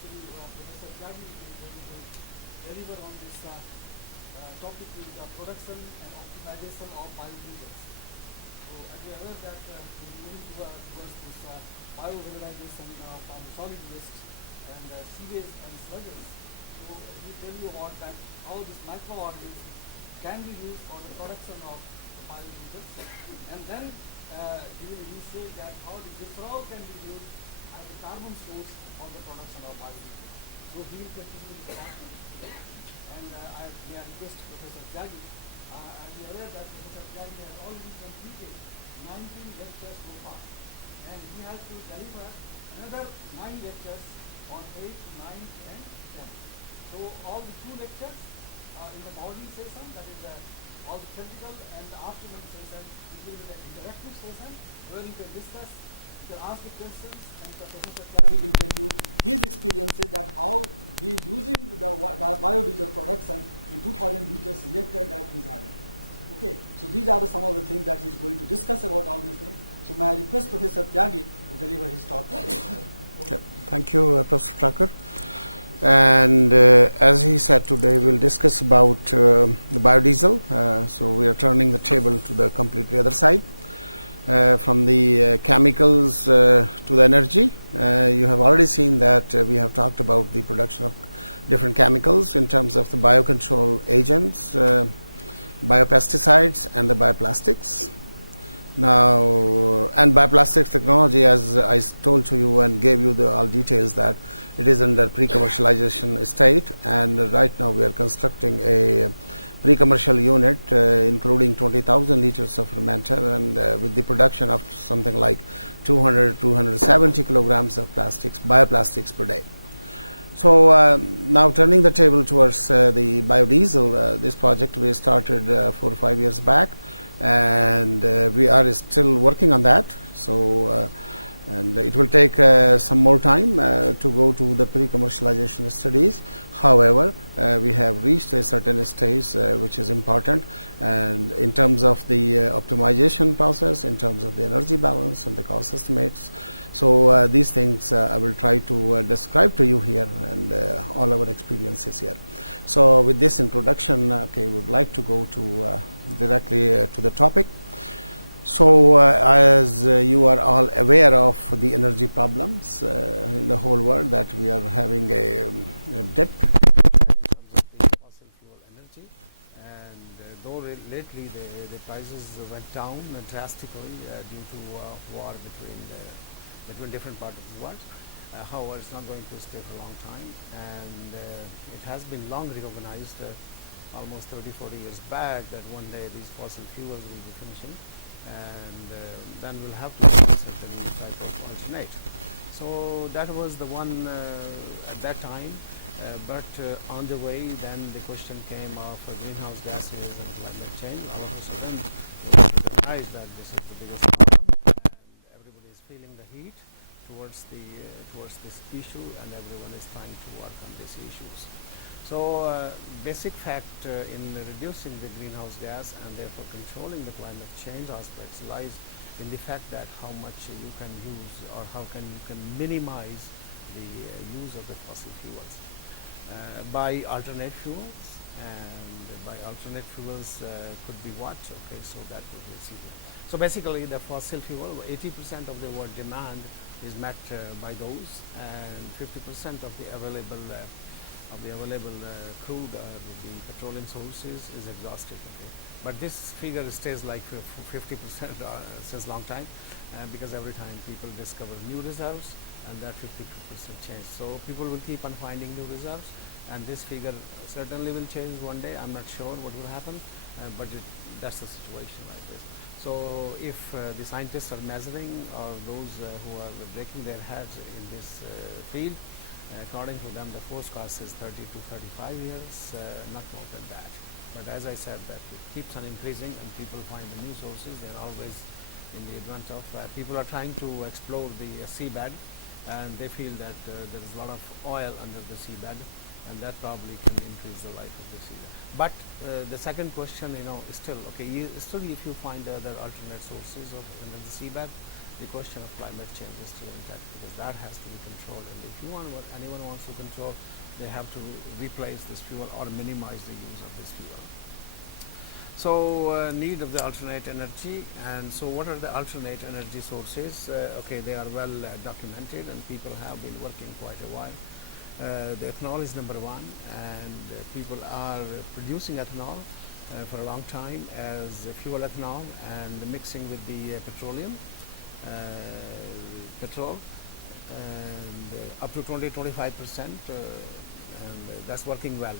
actually Professor Tyagi is going to deliver on this topic with the production and optimization of biodiesels. So as you are aware that we are moving towards this biovalorization from solid waste and sewage and sludges. So we tell you about that how this microorganisms can be used for the production of the biodiesels, and then he will initiate that how the glycerol can be used as a carbon source for the production of biodiesels. So he will continue this topic today. And may I request Professor Tyagi, as you are aware that Professor Tyagi has already completed 19 lectures so far, and he has to deliver another 9 lectures on 8, 9, and 10. So all the 2 lectures in the morning session, that is all the theoretical, and the afternoon session, which will be the interactive session, where you can discuss, you can ask the questions, and the Professor Tyagi. Lately, the prices went down drastically due to war between different parts of the world. However, it's not going to stay for a long time, and it has been long recognized, almost 30-40 years back, that one day these fossil fuels will be finishing, and then we'll have to find a certain type of alternate. So that was the one at that time. But on the way, then the question came of greenhouse gases and climate change. All of a sudden, it was recognized that this is the biggest problem, and everybody is feeling the heat towards this issue, and everyone is trying to work on these issues. So, basic fact in reducing the greenhouse gas and therefore controlling the climate change aspects lies in the fact that how much you can use, or how can you can minimize the use of the fossil fuels. By alternate fuels, and by alternate fuels could be what? Okay, so that we will see here. So basically, the fossil fuel, 80% of the world demand is met by those, and 50% of the available crude or the petroleum sources is exhausted. Okay, but this figure stays like 50% since long time, because every time people discover new reserves, and that 50% change. So people will keep on finding new reserves, and this figure certainly will change one day. I'm not sure what will happen, but that's the situation like this. So if the scientists are measuring, or those who are breaking their heads in this field, according to them, the forecast is 30 to 35 years, not more than that. But as I said, that it keeps on increasing, and people find the new sources. They're always in the advent of people are trying to explore the seabed, and they feel that there is a lot of oil under the seabed, and that probably can increase the life of the seabed. But the second question, is still okay. Still, if you find other alternate sources of under the seabed, the question of climate change is still intact, because that has to be controlled. And if anyone wants to control, they have to replace this fuel or minimize the use of this fuel. So need of the alternate energy. And so what are the alternate energy sources? Okay, they are well documented, and people have been working quite a while. The ethanol is number one, and people are producing ethanol for a long time as fuel ethanol and mixing with the petroleum, petrol, and up to 20-25%, and that's working well.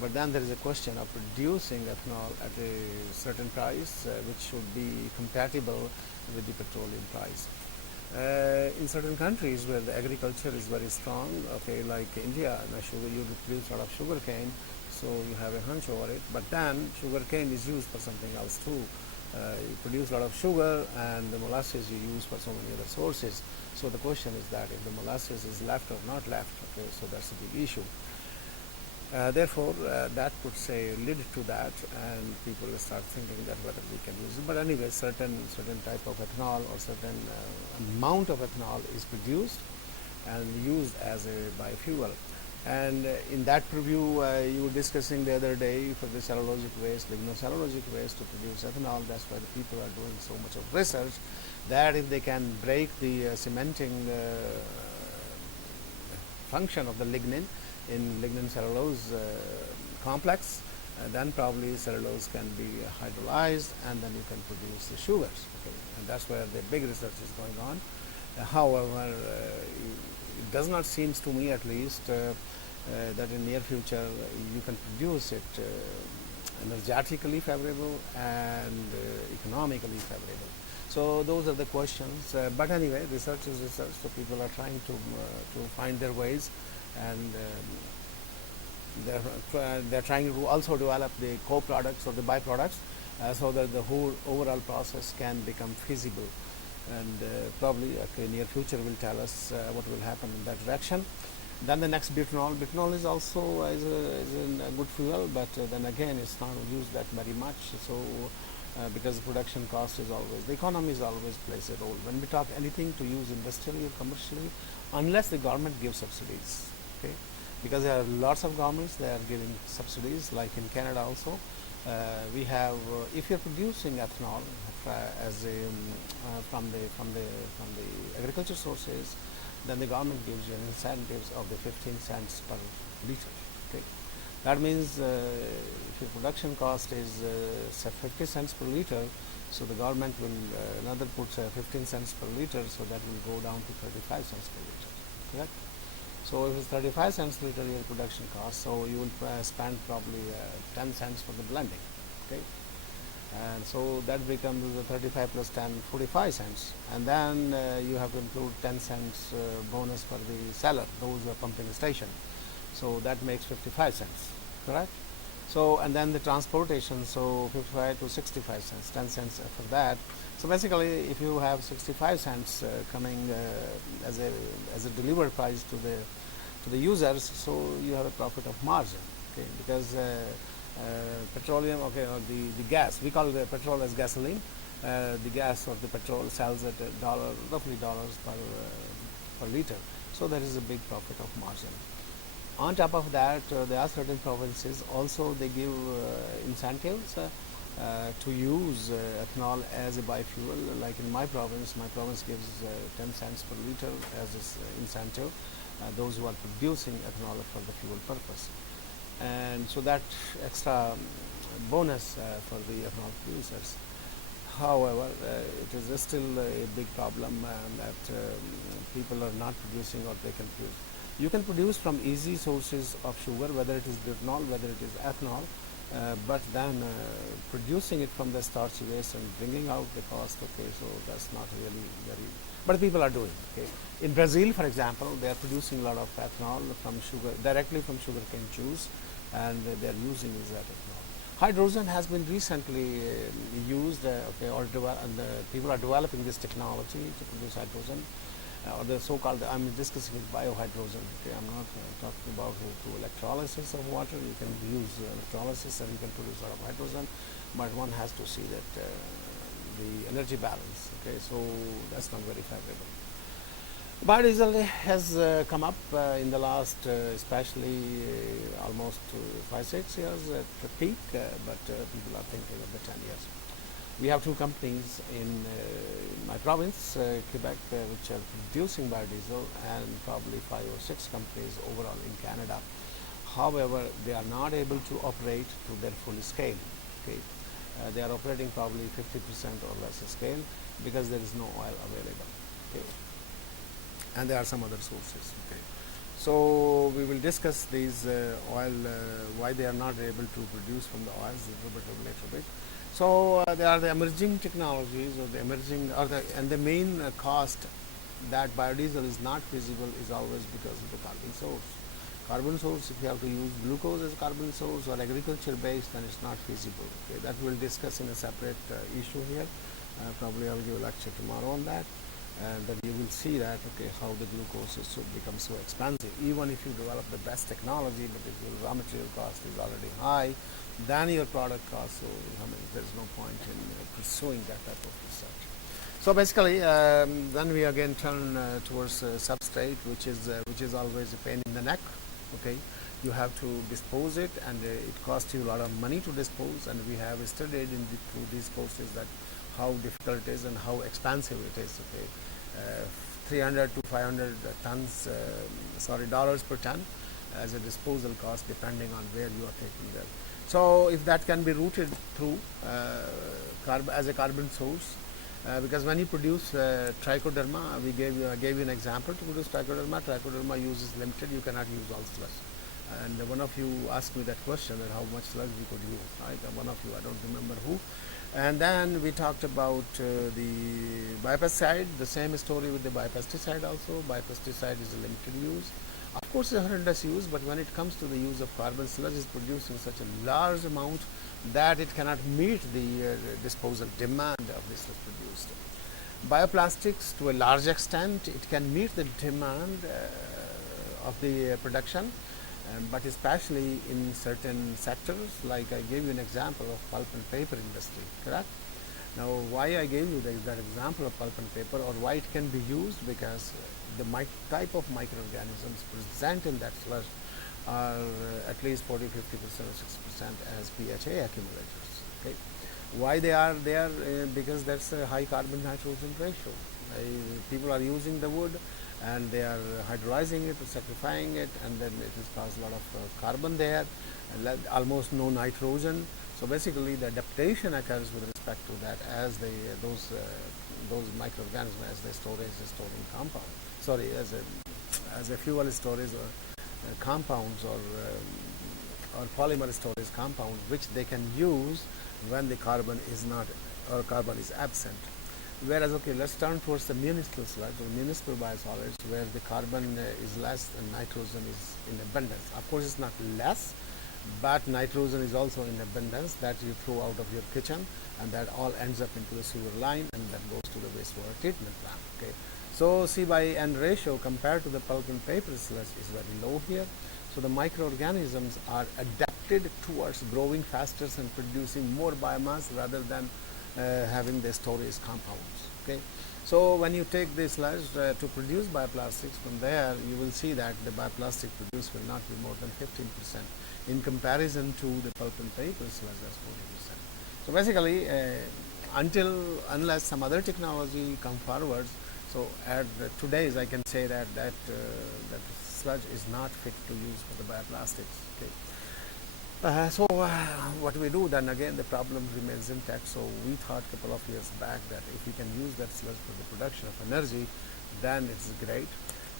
But then there is a question of producing ethanol at a certain price, which should be compatible with the petroleum price. In certain countries where the agriculture is very strong, okay, like India, you produce a lot of sugar cane, so you have a hunch over it. But then sugar cane is used for something else too. You produce a lot of sugar, and the molasses you use for so many other sources. So the question is that if the molasses is left or not left, okay, so that's a big issue. Therefore, that puts a lid to that, and people will start thinking that whether we can use it. But anyway, certain type of ethanol or certain amount of ethanol is produced and used as a biofuel. And in that preview, you were discussing the other day for the cellulosic waste, lignocellulosic waste to produce ethanol. That's why the people are doing so much of research, that if they can break the cementing function of the lignin in lignin cellulose complex, then probably cellulose can be hydrolyzed, and then you can produce the sugars. Okay? And that's where the big research is going on. However, it does not seem to me, at least, that in near future you can produce it energetically favorable and economically favorable. So those are the questions. But anyway, research is research. So people are trying to find their ways, and they're trying to also develop the co-products or the byproducts, so that the whole overall process can become feasible. And probably near future will tell us what will happen in that direction. Then the next, butanol. Butanol is also is a good fuel, but then again it's not used that very much. So because the production cost is always, the economy is always plays a role when we talk anything to use industrially or commercially, unless the government gives subsidies. Okay, because there are lots of governments that are giving subsidies, like in Canada also. We have, if you're producing ethanol as a, from the agriculture sources, then the government gives you incentives of the 15 cents per liter. Okay, that means if your production cost is 50 cents per liter, so the government will another puts 15 cents per liter, so that will go down to 35 cents per liter. Correct? So if it's 35 cents per liter your production cost, so you will spend probably 10 cents for the blending. Okay, and so that becomes 35 plus 10, 45 cents, and then you have to include 10 cents bonus for the seller, those who are pumping the station. So that makes 55 cents, correct? So, and then the transportation, so 55 to 65 cents, 10 cents for that. So basically, if you have 65 cents coming as a delivered price to the users, so you have a profit of margin. Okay, because petroleum, okay, or the gas, we call the petrol as gasoline. The gas or the petrol sells at roughly dollars per liter. So there is a big profit of margin. On top of that, there are certain provinces also, they give incentives to use ethanol as a biofuel. Like in my province gives 10 cents per liter as this incentive, those who are producing ethanol for the fuel purpose. And so that extra bonus for the ethanol producers. However, it is still a big problem that people are not producing what they can produce. You can produce from easy sources of sugar, whether it is butanol, whether it is ethanol, but then producing it from the starchy waste and bringing out the cost, okay, so that's not really very, but people are doing. Okay, in Brazil, for example, they are producing a lot of ethanol from sugar, directly from sugarcane juice, and they are using that ethanol. Hydrogen has been recently used, okay, or people are developing this technology to produce hydrogen. Or the so-called, I'm discussing biohydrogen. Okay, I'm not talking about through electrolysis of water. You can use electrolysis and you can produce a lot of hydrogen, but one has to see that the energy balance Okay, so that's not very favorable. Biodiesel has come up in the last, especially almost 5-6 years at the peak, but people are thinking of the 10 years. We have two companies in my province, Quebec, which are producing biodiesel, and probably 5 or 6 companies overall in Canada. However, they are not able to operate to their full scale. Okay, they are operating probably 50% or less scale because there is no oil available. Okay, and there are some other sources. Okay, so we will discuss these oil, why they are not able to produce from the oils a little bit. So there are the emerging technologies, or the emerging, and the main cost that biodiesel is not feasible is always because of the carbon source. Carbon source, if you have to use glucose as a carbon source or agriculture based, then it's not feasible. Okay, that we'll discuss in a separate issue here. Probably I'll give a lecture tomorrow on that, and then you will see that, okay, how the glucose should become so expensive. Even if you develop the best technology, but if your raw material cost is already high, then your product cost, so there's no point in pursuing that type of research. So basically, then we again turn towards substrate, which is always a pain in the neck. Okay, you have to dispose it, and it costs you a lot of money to dispose. And we have studied through these courses that how difficult it is and how expensive it is. Okay, 300 to 500 dollars per ton as a disposal cost, depending on where you are taking them. So if that can be routed through as a carbon source, because when you produce trichoderma, I gave you an example. To produce trichoderma uses limited, you cannot use all sludge. And one of you asked me that question, that how much sludge we could use, right? One of you, I don't remember who. And then we talked about the biopesticide, the same story with the biopesticide also. Biopesticide is a limited use. Of course, it's horrendous use, but when it comes to the use of carbon, sludge is produced in such a large amount that it cannot meet the disposal demand of this sludge produced. Bioplastics, to a large extent, it can meet the demand of the production, but especially in certain sectors, like I gave you an example of pulp and paper industry, correct? Now, why I gave you that example of pulp and paper, or why it can be used, because the type of microorganisms present in that sludge are at least 40, 50% or 60% as PHA accumulators. Okay, why they are there? Because that's a high carbon nitrogen ratio. People are using the wood, and they are hydrolyzing it or sacrificing it, and then it has caused a lot of carbon there, and almost no nitrogen. So basically, the adaptation occurs with respect to that as those microorganisms, as they store in compound. Sorry, as a fuel storage or compounds, or polymer storage compound, which they can use when the carbon is not, or carbon is absent. Whereas, okay, let's turn towards the municipal sludge or municipal biosolids, where the carbon is less and nitrogen is in abundance. Of course, it's not less, but nitrogen is also in abundance that you throw out of your kitchen, and that all ends up into the sewer line, and that goes to the wastewater treatment plant. Okay, so C by N ratio compared to the pulp and paper sludge is very low here. So the microorganisms are adapted towards growing faster and producing more biomass rather than having the storage compounds. Okay, so when you take this sludge to produce bioplastics, from there you will see that the bioplastic produced will not be more than 15% in comparison to the pulp and paper sludge, that's 40%. So basically, unless some other technology come forward, so at today's I can say that that sludge is not fit to use for the bioplastics. Okay. So what we do then, again the problem remains intact. So we thought a couple of years back that if we can use that sludge for the production of energy, then it's great.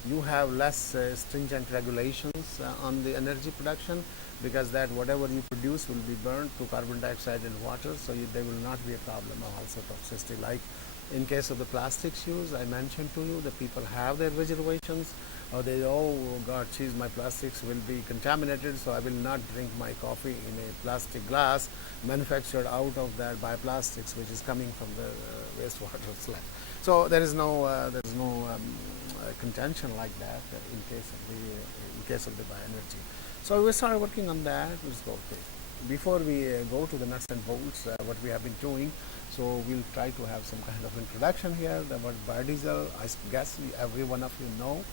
You have less stringent regulations on the energy production, because that whatever you produce will be burned to carbon dioxide and water, so there will not be a problem of also toxicity. Like in case of the plastics use, I mentioned to you that people have their reservations, or they, oh God, geez, my plastics will be contaminated, so I will not drink my coffee in a plastic glass manufactured out of that bioplastics, which is coming from the wastewater sludge. So there is no contention like that in case of the bioenergy. So we started working on that. We just go, okay, before we go to the nuts and bolts, what we have been doing, so we'll try to have some kind of introduction here about biodiesel. I guess every one of you know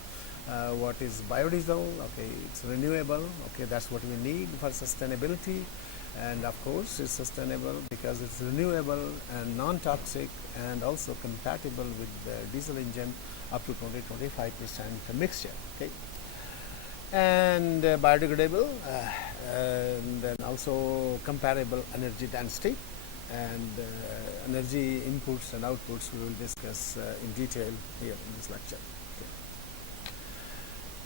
what is biodiesel. Okay, it's renewable. Okay, that's what we need for sustainability, and of course it's sustainable because it's renewable and non-toxic and also compatible with the diesel engine up to 20-25% mixture. Okay, and biodegradable, and then also comparable energy density, and energy inputs and outputs we will discuss in detail here in this lecture.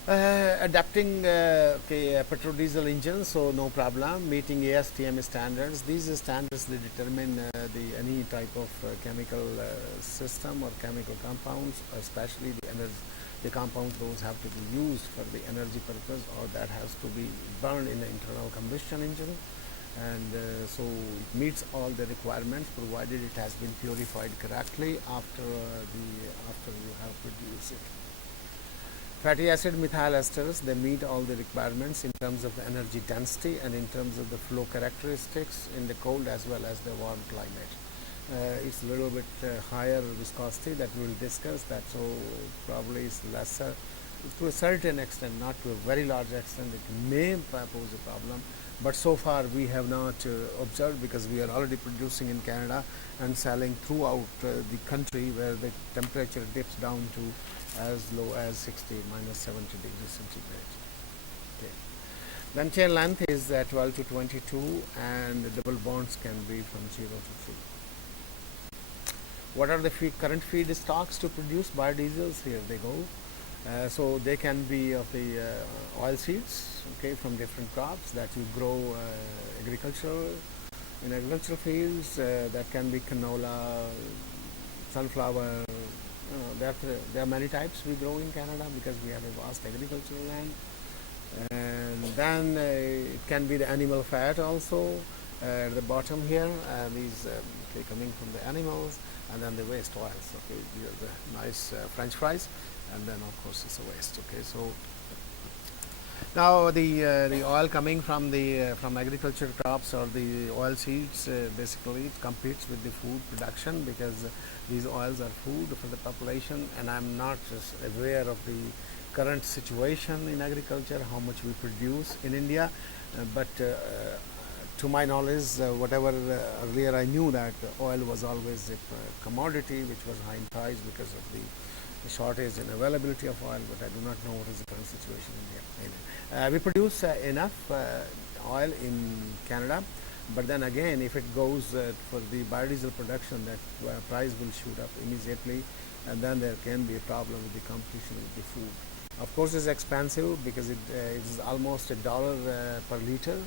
Adapting petrol diesel engines, so no problem. Meeting ASTM standards. These standards they determine any type of chemical system or chemical compounds, especially the compounds those have to be used for the energy purpose, or that has to be burned in the internal combustion engine, and so it meets all the requirements provided it has been purified correctly after you have produced it. Fatty acid methyl esters, they meet all the requirements in terms of the energy density and in terms of the flow characteristics in the cold as well as the warm climate. It's a little bit higher viscosity that we will discuss that, so probably it's lesser to a certain extent, not to a very large extent. It may pose a problem, but so far we have not observed, because we are already producing in Canada and selling throughout the country where the temperature dips down to as low as 60 minus 70 degrees centigrade. Okay. Then chain length is 12 to 22, and the double bonds can be from 0 to 3. What are the current feedstocks to produce biodiesels? Here they go. So they can be of the oil seeds, okay, from different crops that you grow in agricultural fields. That can be canola, sunflower. There are many types we grow in Canada because we have a vast agricultural land. And then it can be the animal fat also at the bottom here. These coming from the animals, and then the waste oils. Okay, these are the nice French fries, and then of course it's a waste. Okay, so now the oil coming from agriculture crops or the oil seeds, basically it competes with the food production, because these oils are food for the population. And I'm not just aware of the current situation in agriculture, how much we produce in India, but to my knowledge, whatever earlier I knew that oil was always a commodity which was high in price because of the shortage and availability of oil, but I do not know what is the current situation in India. We produce enough oil in Canada, but then again, if it goes for the biodiesel production, that price will shoot up immediately, and then there can be a problem with the competition with the food. Of course, it's expensive because it is almost $1 per liter,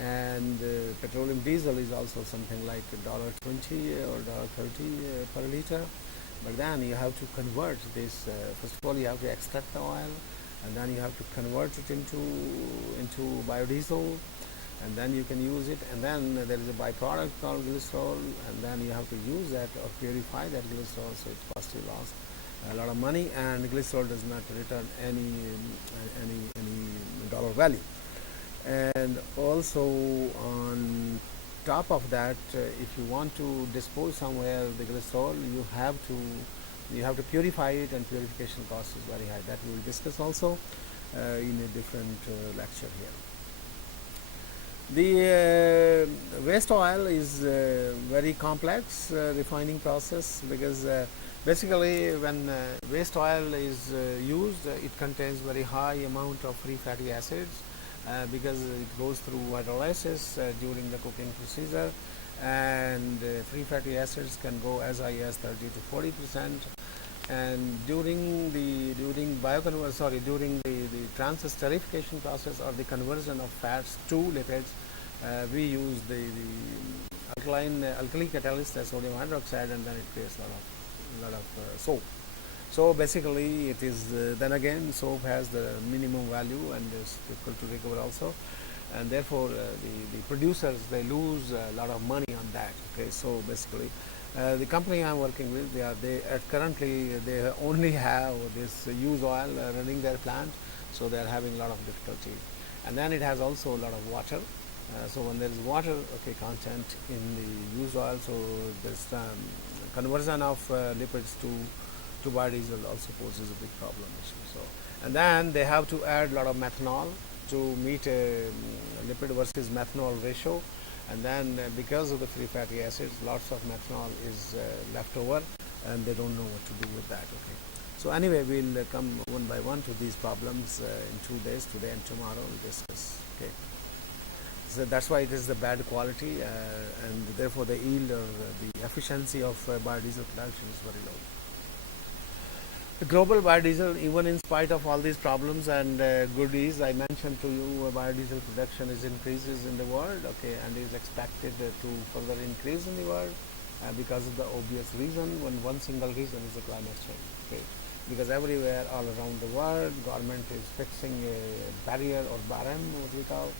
and petroleum diesel is also something like $1.20 or $1.30 per liter. But then you have to convert this. First of all, you have to extract the oil, and then you have to convert it into biodiesel, and then you can use it. And then there is a byproduct called glycerol, and then you have to use that or purify that glycerol, so it costs you a lot of money, and glycerol does not return any dollar value. And also on top of that, if you want to dispose somewhere the glycerol, you have to purify it, and purification cost is very high. That we will discuss also in a different lecture here. The waste oil is very complex refining process, because basically when waste oil is used, it contains very high amount of free fatty acids, because it goes through hydrolysis during the cooking procedure, and free fatty acids can go as high as 30 to 40%. And during the transesterification process, or the conversion of fats to lipids, we use the alkali catalyst as sodium hydroxide, and then it creates a lot of soap. So basically it is then again, soap has the minimum value and is difficult to recover also, and therefore the producers, they lose a lot of money on that. Okay, so basically the company I'm working with, currently they only have this used oil running their plant, so they are having a lot of difficulty. And then it has also a lot of water, So when there is water, okay, content in the used oil, so this conversion of lipids to biodiesel also poses a big problem issue. So, and then they have to add a lot of methanol to meet a lipid versus methanol ratio, and then because of the free fatty acids, lots of methanol is left over, and they don't know what to do with that. Okay. So anyway, we'll come one by one to these problems in 2 days, today and tomorrow. We'll discuss. Okay. So that's why it is the bad quality, and therefore the yield or the efficiency of biodiesel production is very low. The global biodiesel, even in spite of all these problems and goodies I mentioned to you, biodiesel production is increases in the world, okay, and is expected to further increase in the world because of the obvious reason. One single reason is the climate change, okay, because everywhere all around the world, government is fixing a barrier or barem, what we call,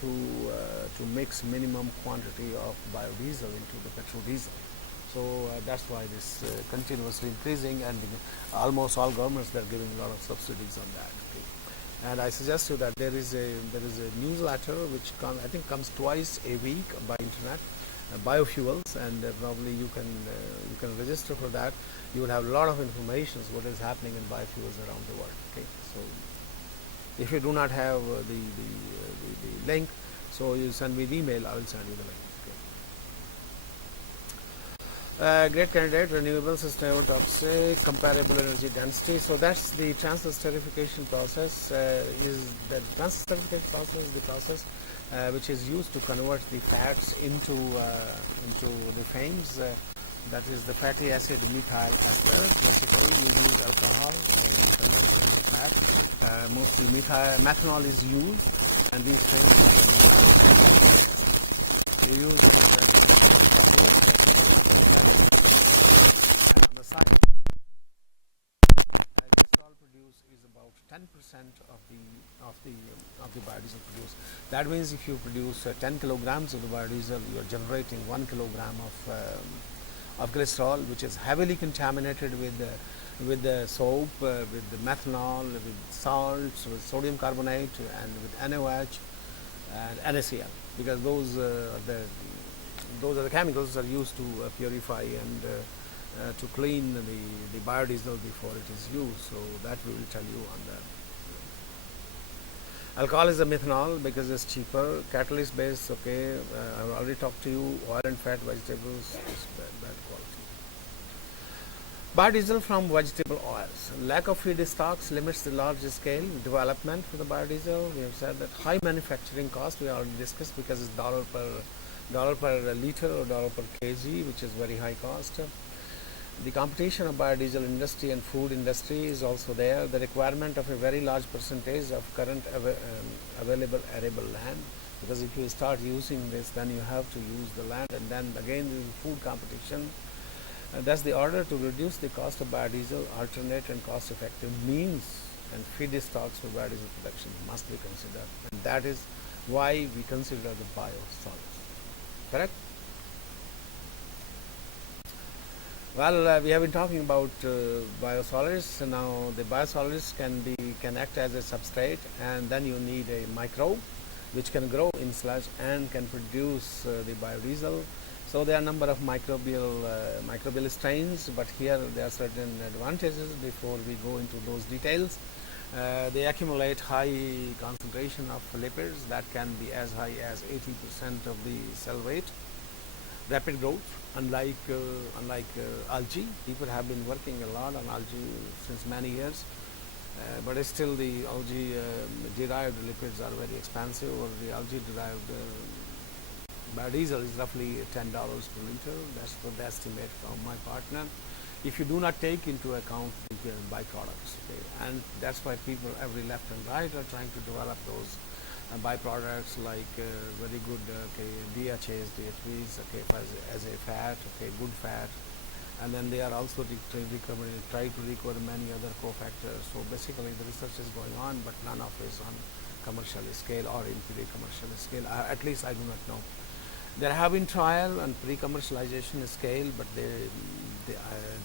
to mix minimum quantity of biodiesel into the petrol diesel. So that's why this continuously increasing, and almost all governments, they're giving a lot of subsidies on that. Okay. And I suggest you that there is a newsletter which I think comes twice a week by internet, biofuels, and probably you can register for that. You will have a lot of information what is happening in biofuels around the world. Okay. So if you do not have the link, so you send me the email, I will send you the link. Great candidate, renewable, sustainable, toxic, comparable energy density. So that's the transfer esterification process. The transfer esterification process is the process which is used to convert the fats into the FAMEs. That is the fatty acid methyl ester. Basically, you use alcohol and convert into fat. Mostly methanol is used, and these FAMEs you use. Glycerol produced is about 10% of the biodiesel produced. That means if you produce 10 kilograms of the biodiesel, you are generating 1 kilogram of glycerol, which is heavily contaminated with the soap, with the methanol, with salts, with sodium carbonate, and with NaOH and NaCl, because those are the chemicals that are used to purify and to clean the biodiesel before it is used. So that we will tell you on that. Alcohol is a methanol because it's cheaper. Catalyst base, okay, I've already talked to you. Oil and fat, vegetables is bad quality. Biodiesel from vegetable oils. Lack of feedstocks limits the large scale development for the biodiesel. We have said that high manufacturing cost, we already discussed, because it's dollar per liter or dollar per kg, which is very high cost. The competition of biodiesel industry and food industry is also there. The requirement of a very large percentage of current available arable land, because if you start using this, then you have to use the land, and then again the food competition. Thus, the order to reduce the cost of biodiesel, alternate and cost-effective means and feedstocks for biodiesel production must be considered, and that is why we consider the biosolids. Correct? Well, we have been talking about biosolids. Now, the biosolids can act as a substrate, and then you need a microbe which can grow in sludge and can produce the biodiesel. So there are a number of microbial strains, but here there are certain advantages before we go into those details. They accumulate high concentration of lipids that can be as high as 80% of the cell weight. Rapid growth, unlike algae. People have been working a lot on algae since many years, but still the algae derived lipids are very expensive, or the algae derived biodiesel is roughly $10 per liter. That's what the estimate from my partner, if you do not take into account the byproducts. Okay? And that's why people every left and right are trying to develop those byproducts like very good DHAs, DHVs, okay, as a fat, okay, good fat, and then they are also try to recover many other cofactors. So basically the research is going on, but none of it is on commercial scale or in pre-commercial scale. At least I do not know. There have been trial and pre-commercialization scale, but they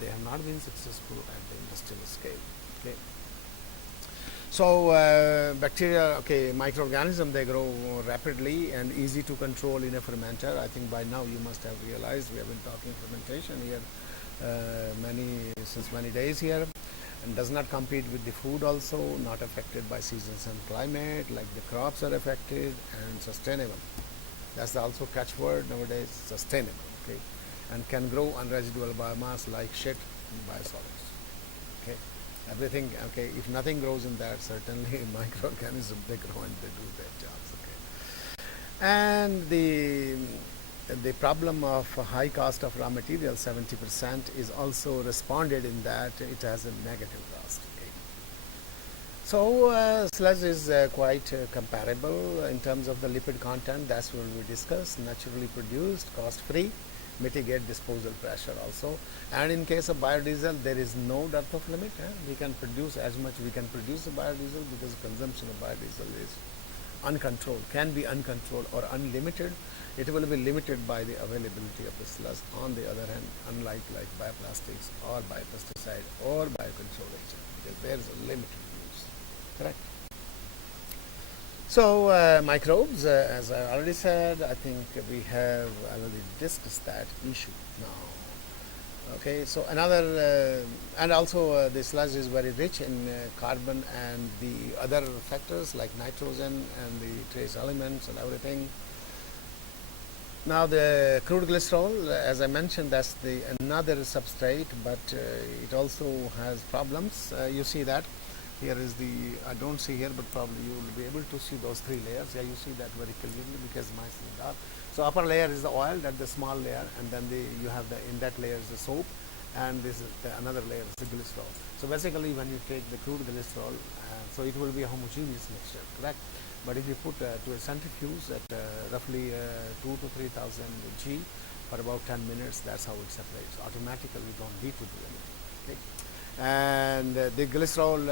have not been successful at the industrial scale. Okay. So bacteria, okay, microorganisms, they grow rapidly and easy to control in a fermenter. I think by now you must have realized we have been talking fermentation here since many days here, and does not compete with the food, also not affected by seasons and climate like the crops are affected, and sustainable. That's also catchword nowadays, sustainable, okay, and can grow on residual biomass like shit and biosolids. Okay, everything, okay, if nothing grows in that, certainly microorganisms, they grow and they do their jobs, okay. And the problem of high cost of raw material, 70%, is also responded in that it has a negative cost. Okay. So sludge is quite comparable in terms of the lipid content. That's what we discussed. Naturally produced, cost free, mitigate disposal pressure also. And in case of biodiesel, there is no dearth of limit. We can produce as much we can produce the biodiesel, because consumption of biodiesel is uncontrolled, can be uncontrolled or unlimited. It will be limited by the availability of the sludge. On the other hand, unlike like bioplastics or biopesticide or biocontrol agent, because there is a limited use. Correct. So microbes, as I already said, I think we have already discussed that issue now. Okay, so another, and also the sludge is very rich in carbon and the other factors like nitrogen and the trace elements and everything. Now the crude glycerol, as I mentioned, that's the another substrate, but it also has problems. You see that here is the, I don't see here, but probably you will be able to see those three layers. Yeah, you see that very clearly because mine is dark. So upper layer is the oil, that's the small layer, and then you have the, in that layer is the soap, and this is another layer is the glycerol. So basically when you take the crude glycerol, so it will be a homogeneous mixture, correct? But if you put to a centrifuge at roughly 2 to 3,000 G for about 10 minutes, that's how it separates. Automatically, you don't need to do anything. Okay? And the glycerol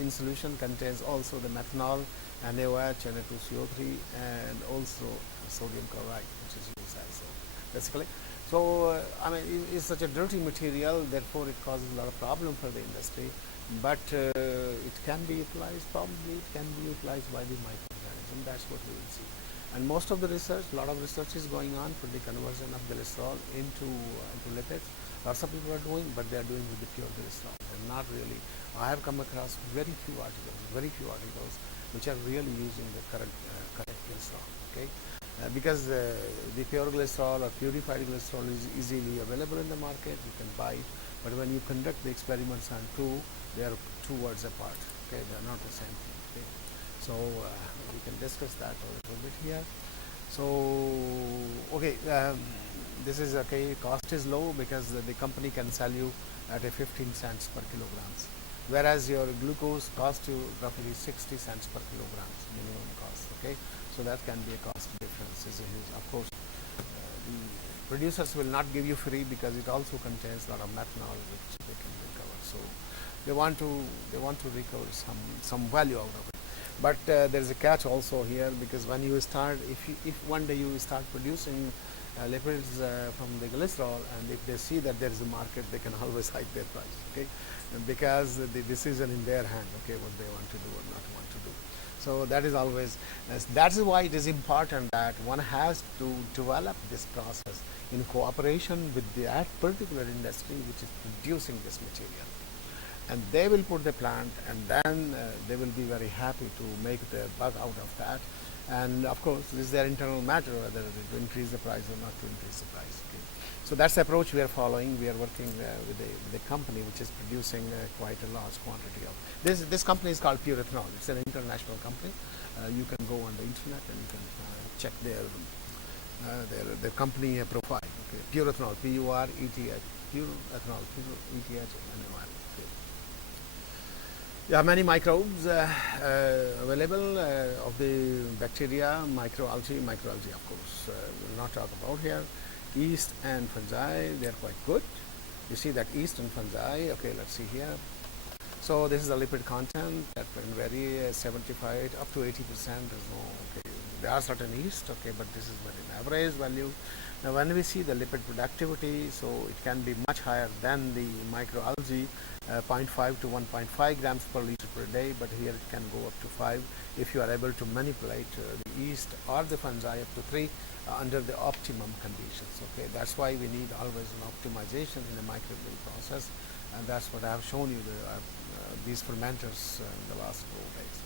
in solution contains also the methanol, NaOH, Na2CO3, and also sodium chloride, which is used also, basically. So, I mean, it's such a dirty material, therefore it causes a lot of problem for the industry. But it can be utilized, probably it can be utilized by the microorganism. That's what we will see. And most of the research, a lot of research is going on for the conversion of glycerol into lipids. Lots of people are doing, but they are doing with the pure glycerol. And not really. I have come across very few articles which are really using the correct glycerol. Okay, because the pure glycerol or purified glycerol is easily available in the market. You can buy it. But when you conduct the experiments on two, they are 2 words apart. Okay, they are not the same thing. Okay, so we can discuss that a little bit here. So okay, this is okay. Cost is low because the company can sell you at a 15 cents per kilograms, whereas your glucose costs you roughly 60 cents per kilograms minimum cost. Okay, so that can be a cost difference. Is a huge, of course. The producers will not give you free because it also contains a lot of methanol which they can recover. So they want to recover some value out of it. But there is a catch also here, because when you start, if one day you start producing lipids from the glycerol, and if they see that there is a market, they can always hike their price. Okay, and because the decision in their hand. Okay, what they want to do or not want to do. So that is always, that is why it is important that one has to develop this process in cooperation with that particular industry which is producing this material. And they will put the plant, and then they will be very happy to make the buck out of that. And of course, this is their internal matter, whether to increase the price or not to increase the price. Okay. So that's the approach we are following. We are working with a company which is producing quite a large quantity of this company is called Pure Ethanol. It's an international company. You can go on the internet and you can check their company profile. Okay. Pure Ethanol, P-U-R-E-T-H, Pure Ethanol, P-U-R-E-T-H, okay. Yeah, many microbes available of the bacteria, microalgae, of course, we'll not talk about here. Yeast and fungi, they are quite good. You see that yeast and fungi. Okay, let's see here. So this is the lipid content that can vary 75 up to 80%. There's no, okay, there are certain yeast, okay, but this is very average value. Now when we see the lipid productivity, so it can be much higher than the microalgae, 0.5 to 1.5 grams per liter per day, but here it can go up to 5 if you are able to manipulate the yeast or the fungi up to 3 under the optimum conditions. Okay, that's why we need always an optimization in the microbial process, and that's what I have shown you these fermenters in the last 4 days.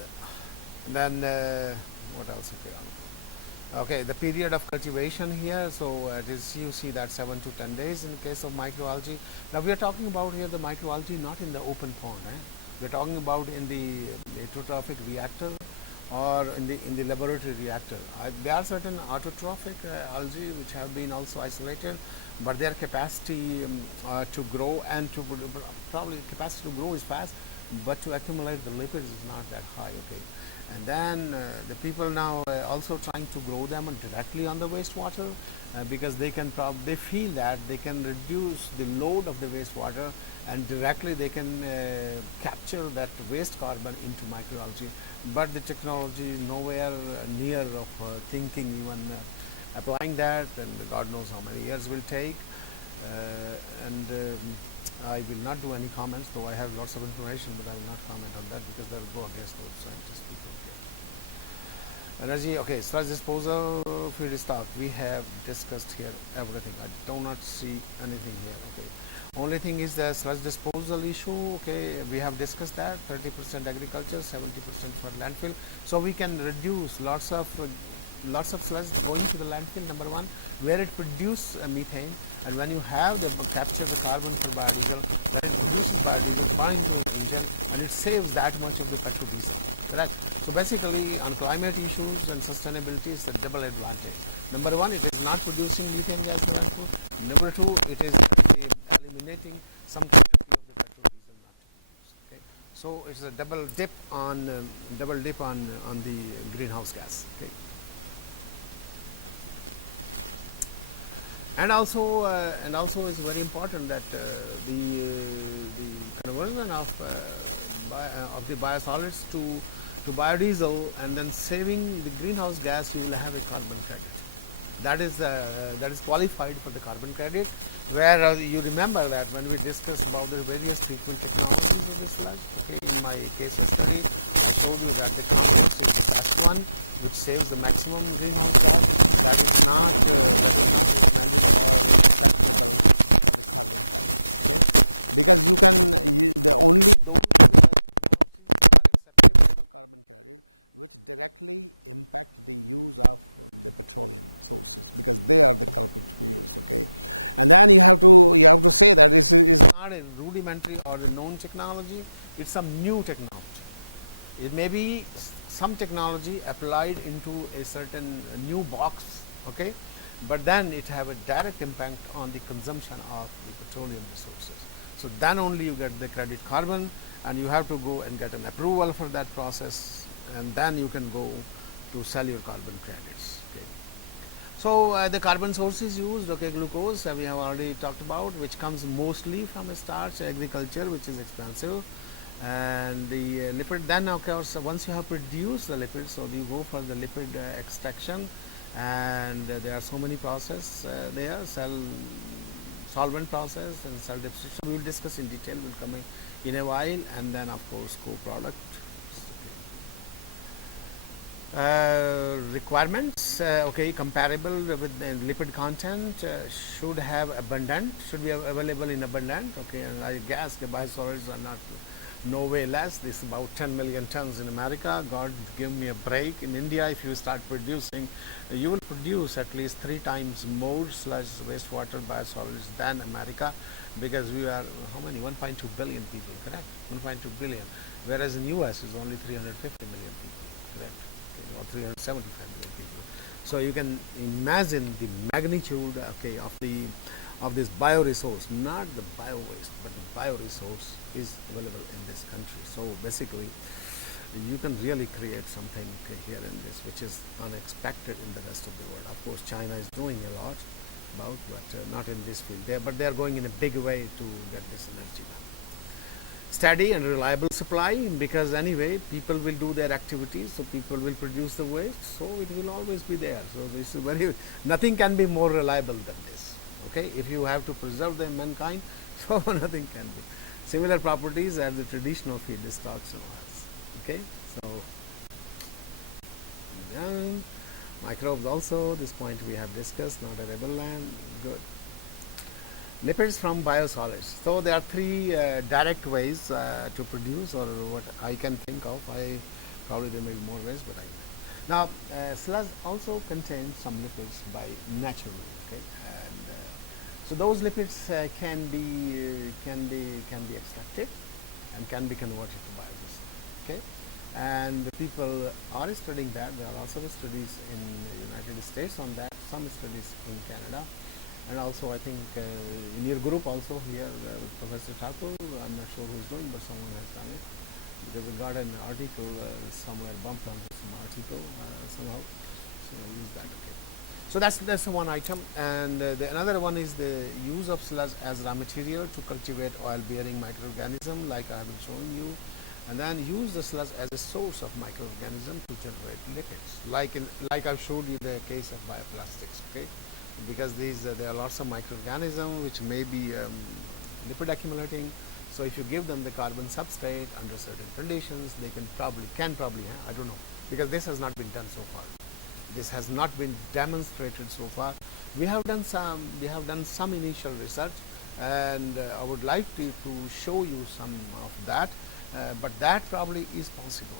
Okay. And then what else? Okay, the period of cultivation here, so it is, you see that 7 to 10 days in the case of microalgae. Now we are talking about here the microalgae not in the open pond. We are talking about in the heterotrophic reactor or in the laboratory reactor. There are certain autotrophic algae which have been also isolated, but their capacity to grow and to probably capacity to grow is fast, but to accumulate the lipids is not that high. Okay. And then the people now also trying to grow them directly on the wastewater because they can they feel that they can reduce the load of the wastewater and directly they can capture that waste carbon into microalgae. But the technology is nowhere near of thinking even applying that, and God knows how many years will take. I will not do any comments, though I have lots of information, but I will not comment on that because that will go against those scientists people. Energy, okay, sludge disposal, feedstock, we have discussed here everything. I do not see anything here. Okay, only thing is the sludge disposal issue. Okay, we have discussed that 30% agriculture, 70% for landfill. So we can reduce lots of sludge going to the landfill, number one, where it produces methane, and when you have the capture the carbon for biodiesel, then it produces biodiesel, burn to the engine, and it saves that much of the petrodiesel. Correct. So basically, on climate issues and sustainability, is a double advantage. Number one, it is not producing methane gas in landfill. Number two, it is eliminating some quantity of the petrodiesel not used. Okay. So it's a double dip on the greenhouse gas. Okay. And also it's very important that the conversion of the biosolids to biodiesel and then saving the greenhouse gas, you will have a carbon credit. That is qualified for the carbon credit. Where you remember that when we discussed about the various treatment technologies of the sludge. Okay, in my case study, I showed you that the compost is the best one, which saves the maximum greenhouse gas. That is not not a rudimentary or a known technology, it's some new technology. It may be some technology applied into a certain new box, okay, but then it have a direct impact on the consumption of the petroleum resources. So then only you get the credit carbon, and you have to go and get an approval for that process, and then you can go to sell your carbon credits. Okay. So the carbon sources used, okay, glucose we have already talked about, which comes mostly from a starch agriculture, which is expensive, and the lipid. Then of course, once you have produced the lipids, so you go for the lipid extraction, and there are so many processes there, cell solvent process and cell deposition. We will discuss in detail. Will come in a while, and then of course co-product. Requirements, okay, comparable with the lipid content, should be available in abundant. Okay, and I guess the biosolids are not no way less. This is about 10 million tons in America. God give me a break. In India, if you start producing, you will produce at least 3 times more sludge wastewater biosolids than America, because we are how many 1.2 billion people, correct? 1.2 billion, whereas in US is only 350 million people, correct? Or 375 million people. So you can imagine the magnitude, okay, of this bioresource, not the bio waste, but the bioresource is available in this country. So basically, you can really create something here in this, which is unexpected in the rest of the world. Of course, China is doing a lot about, but not in this field. But they are going in a big way to get this energy done. steady and reliable supply, because anyway people will do their activities, so people will produce the waste, so it will always be there. So this is very, nothing can be more reliable than this. Okay, if you have to preserve the mankind, so nothing can be. Similar properties as the traditional feedstocks and oils. Okay, so then microbes also, this point we have discussed, not a rebel land. Good. Lipids from biosolids. So there are three direct ways to produce, or what I can think of. Probably there may be more ways, but now sludge also contains some lipids by naturally. Okay, and so those lipids can be extracted and can be converted to biodiesel. Okay, and the people are studying that. There are also studies in the United States on that. Some studies in Canada. And also I think in your group also here Professor Thakur, I'm not sure who is doing, but someone has done it, because we got an article somewhere bumped on some article somehow, so I use that. Okay, so that's one item. And the another one is the use of sludge as raw material to cultivate oil bearing microorganism, like I have been showing you, and then use the sludge as a source of microorganism to generate lipids, like I've showed you the case of bioplastics. Okay, because there are lots of microorganisms which may be lipid accumulating. So if you give them the carbon substrate under certain conditions, they can probably I don't know, because this has not been done so far. This has not been demonstrated so far. We have done some initial research, and I would like to show you some of that, but that probably is possible.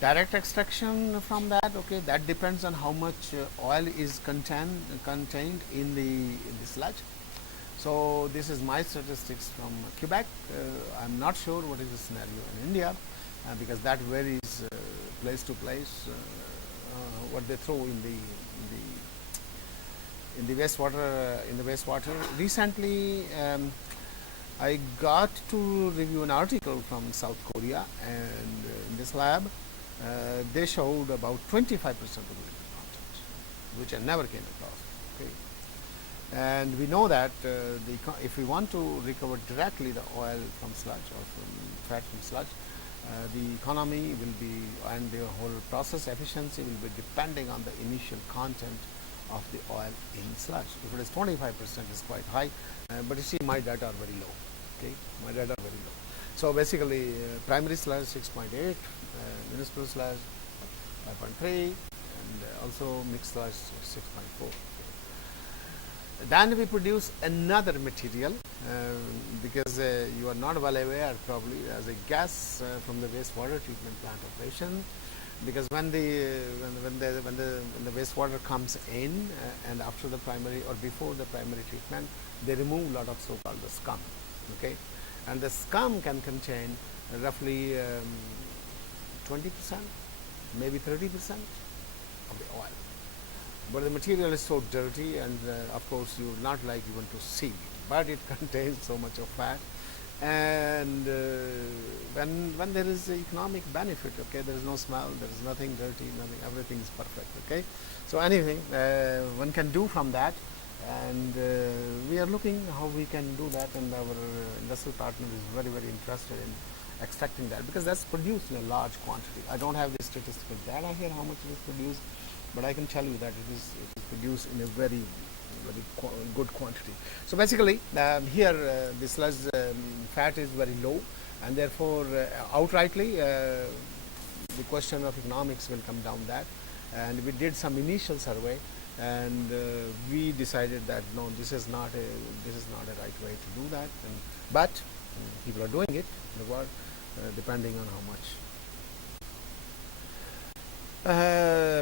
Direct extraction from that, okay, that depends on how much oil is contained in the sludge. So this is my statistics from Quebec. I'm not sure what is the scenario in India, because that varies place to place. What they throw in the wastewater. Recently, I got to review an article from South Korea, and in this lab, they showed about 25% of the liquid content, which I never came across. Okay, and we know that if we want to recover directly the oil from sludge or from fat from sludge, the economy will be, and the whole process efficiency will be depending on the initial content of the oil in sludge. If it is 25%, is quite high, but you see my data are very low. Okay, my data are very low. So basically, primary sludge 6.8, municipal sludge 5.3, and also mixed sludge 6.4. Then we produce another material, because you are not well aware probably, as a gas from the wastewater treatment plant operation, because when the wastewater comes in and after the primary or before the primary treatment, they remove a lot of so-called the scum. Okay, and the scum can contain roughly 20%, maybe 30% of the oil. But the material is so dirty, and of course you would not like even to see it, but it contains so much of fat. And when there is economic benefit, okay, there is no smell, there is nothing dirty, nothing, everything is perfect. Okay, so anything one can do from that, and we are looking how we can do that, and our industrial partner is very, very interested in extracting that, because that's produced in a large quantity. I don't have the statistical data here how much it is produced, but I can tell you that it is produced in a very good quantity. So basically here the sludge fat is very low, and therefore outrightly the question of economics will come down that, and we did some initial survey, and we decided that no, this is not a right way to do that, but people are doing it in the world, depending on how much.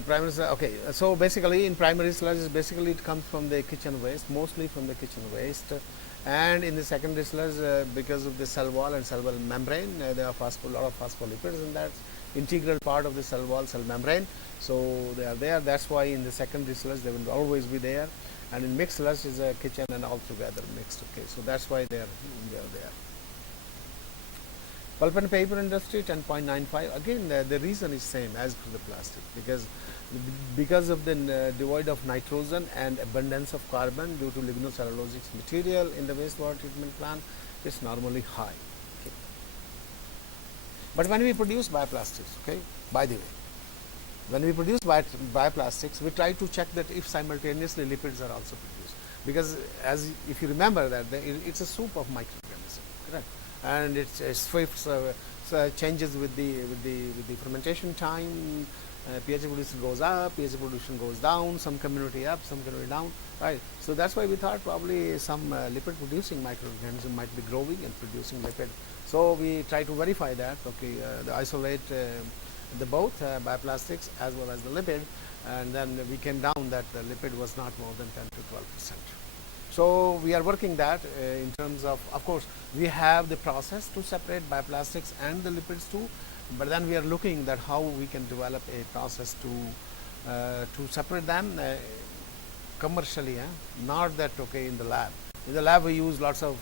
Primary sludge, okay, so basically in primary sludge, basically it comes from the kitchen waste, mostly from the kitchen waste, and in the secondary sludge, because of the cell wall and cell wall membrane, there are a lot of phospholipids, and that's integral part of the cell wall, cell membrane, so they are there. That's why in the secondary sludge they will always be there, and in mixed sludge is a kitchen and all together mixed. Okay, so that's why they are there. Pulp and paper industry 10.95. Again, the reason is same as for the plastic, because of the devoid of nitrogen and abundance of carbon due to lignocellulosic material in the wastewater treatment plant. it's normally high. Okay. But when we produce bioplastics, okay, by the way, when we produce bioplastics, we try to check that if simultaneously lipids are also produced, because as if you remember that it's a soup of microorganisms, correct? And it swifts, changes with the fermentation time. pH evolution goes up, pH evolution goes down, some community up, some community down, right? So that's why we thought probably some lipid producing microorganism might be growing and producing lipid. So we try to verify that, okay, the isolate the both bioplastics as well as the lipid, and then we came down that the lipid was not more than 10 to 12%. So we are working that in terms of course, we have the process to separate bioplastics and the lipids too, but then we are looking that how we can develop a process to separate them commercially, not that okay in the lab. In the lab we use lots of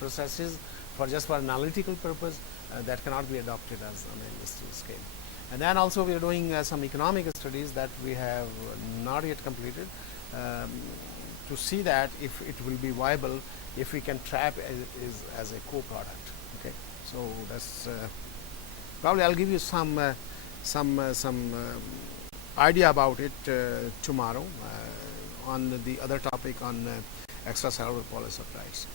processes for just for analytical purpose that cannot be adopted as on an industrial scale. And then also we are doing some economic studies that we have not yet completed to see that if it will be viable if we can trap as a co-product. Okay, so that's probably I'll give you some idea about it tomorrow on the other topic on extracellular polysaccharides.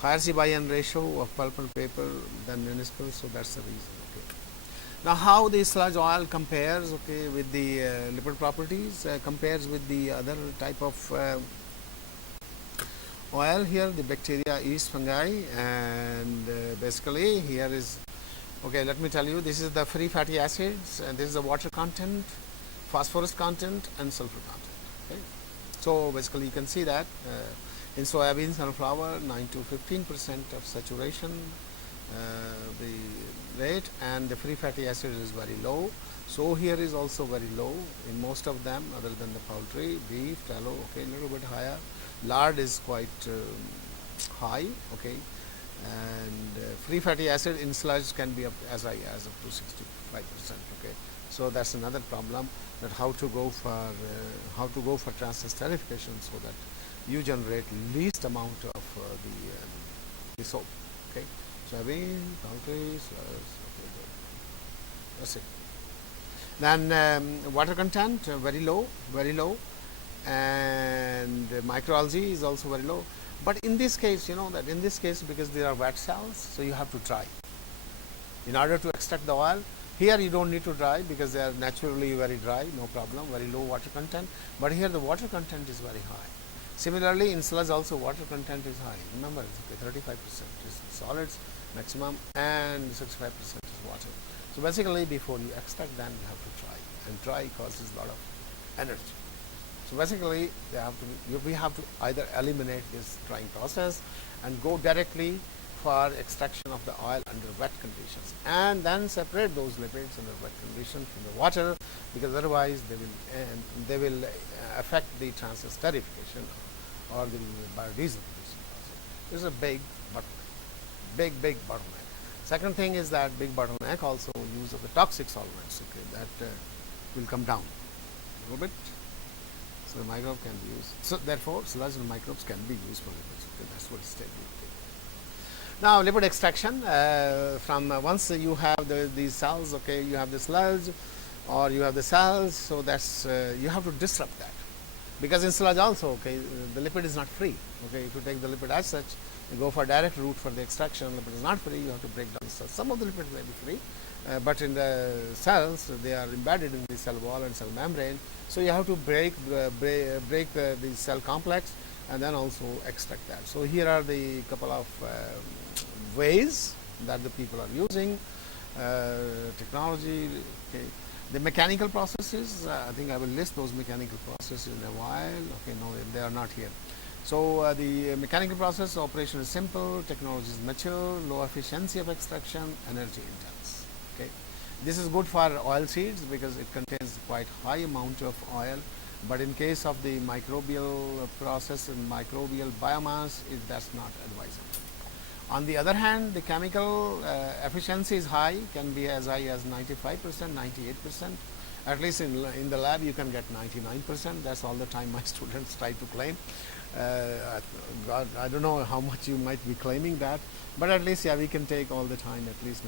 Higher C/N ratio of pulp and paper than municipal, so that's the reason. Okay. Now, how the sludge oil compares, okay, with the lipid properties, compares with the other type of oil here, the bacteria, yeast, fungi, and basically here is, okay, let me tell you, this is the free fatty acids, and this is the water content, phosphorus content, and sulfur content. Okay. So basically, you can see that in soybean, sunflower, 9 to 15% of saturation, the rate, and the free fatty acid is very low. So here is also very low in most of them, other than the poultry, beef, tallow, okay, a little bit higher. Lard is quite high, okay, and free fatty acid in sludge can be up as high as up to 65%. Okay, so that's another problem, that how to go for transfer esterification so that you generate least amount of the soap. Okay, soybean, poultry, sludge. Okay, good. That's it. Then water content very low, and microalgae is also very low. But in this case, you know that in this case, because there are wet cells, so you have to dry. In order to extract the oil, here you don't need to dry because they are naturally very dry, no problem, very low water content. But here the water content is very high. Similarly, in sludge also water content is high. Remember, it's okay, 35% is solids maximum and 65% is water. So basically, before you extract them, you have to dry, and dry causes a lot of energy. So basically, we have to either eliminate this drying process and go directly for extraction of the oil under wet conditions, and then separate those lipids under wet conditions from the water, because otherwise they will affect the transfer esterification or the biodiesel producing process. This is a big bottleneck. Second thing is that big bottleneck also use of the toxic solvents. Okay, that will come down a little bit. So the microbe can be used. So therefore, sludge and microbes can be used for lipids. Okay, that's what it's stated. Now, lipid extraction from once you have these cells, okay, you have the sludge or you have the cells, so that's you have to disrupt that, because in sludge also, okay, the lipid is not free. Okay, if you take the lipid as such, you go for direct route for the extraction. Lipid is not free. You have to break down the cells. Some of the lipids may be free, but in the cells they are embedded in the cell wall and cell membrane. So you have to break the cell complex and then also extract that. So here are the couple of ways that the people are using technology. Okay. The mechanical processes, I think I will list those mechanical processes in a while. Okay, no, they are not here. So the mechanical process operation is simple, technology is mature, low efficiency of extraction, energy intense. Okay, this is good for oil seeds because it contains quite high amount of oil. But in case of the microbial process and microbial biomass, that's not advisable. On the other hand, the chemical efficiency is high, can be as high as 95%, 98%. At least in the lab, you can get 99%. That's all the time my students try to claim. God, I don't know how much you might be claiming that, but at least we can take all the time at least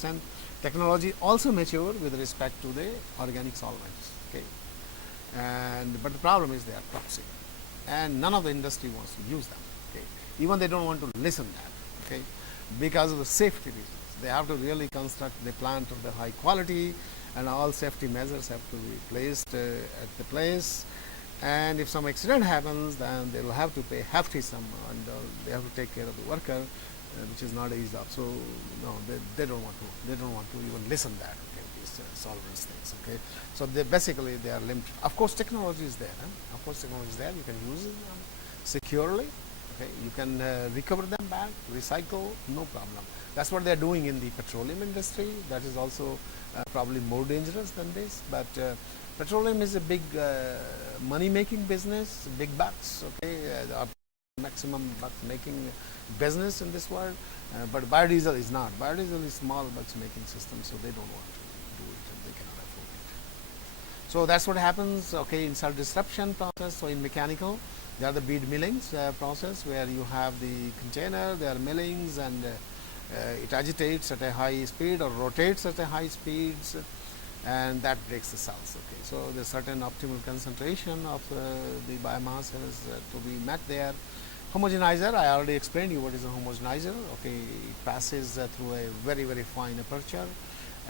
95%. Technology also mature with respect to the organic solvents. Okay, but the problem is they are toxic, and none of the industry wants to use them. Okay, even they don't want to listen that. Okay, because of the safety reasons, they have to really construct the plant of the high quality, and all safety measures have to be placed at the place. And if some accident happens, then they will have to pay hefty sum, and they have to take care of the worker, which is not easy job. So no, they don't want to even listen that. Okay, these solvents things. Okay, so basically they are limited. Of course, technology is there. Of course, technology is there. You can use it securely. Okay, you can recover them back, recycle, no problem. That's what they're doing in the petroleum industry. That is also probably more dangerous than this, but petroleum is a big money-making business, big bucks. Okay, maximum bucks-making business in this world. But biodiesel is not. Biodiesel is small bucks-making system, so they don't want to do it, and they cannot afford it. So that's what happens. Okay, in cell disruption process. So in mechanical, there are the bead millings process where you have the container, there are millings, and it agitates at a high speed or rotates at a high speeds, and that breaks the cells. Okay, so there's certain optimal concentration of the biomass has to be met there. Homogenizer, I already explained you what is a homogenizer. Okay, it passes through a very, very fine aperture,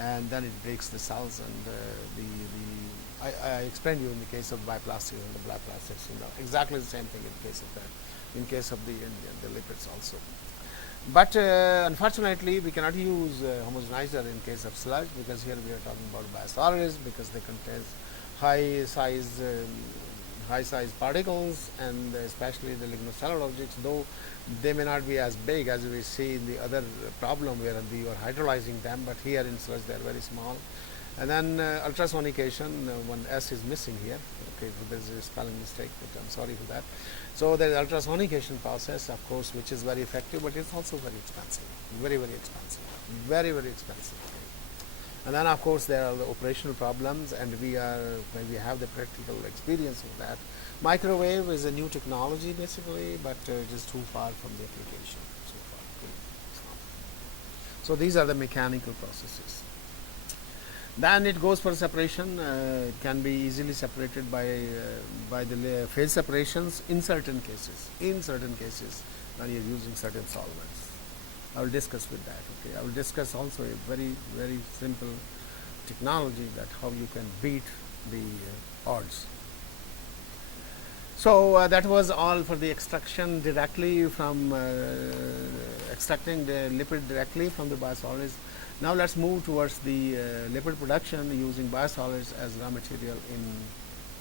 and then it breaks the cells, and I explained you in the case of bioplastic and the black plastics, exactly the same thing in case of the lipids also. But unfortunately, we cannot use homogenizer in case of sludge, because here we are talking about biosolids, because they contain high size particles, and especially the lignocellulose objects, though they may not be as big as we see in the other problem where we are hydrolyzing them, but here in sludge they are very small. And then ultrasonication, one S is missing here. Okay, so there's a spelling mistake, but I'm sorry for that. So there's ultrasonication process, of course, which is very effective, but it's also very expensive, very, very expensive, very, very expensive. And then, of course, there are the operational problems, and we have the practical experience of that. Microwave is a new technology, basically, but it is too far from the application. So far. So these are the mechanical processes. Then it goes for separation. It can be easily separated by the phase separations in certain cases. In certain cases, when you're using certain solvents, I will discuss with that. Okay, I will discuss also a very, very simple technology that how you can beat the odds. So that was all for the extraction directly from extracting the lipid directly from the biosolids. Now let's move towards the lipid production using biosolids as raw material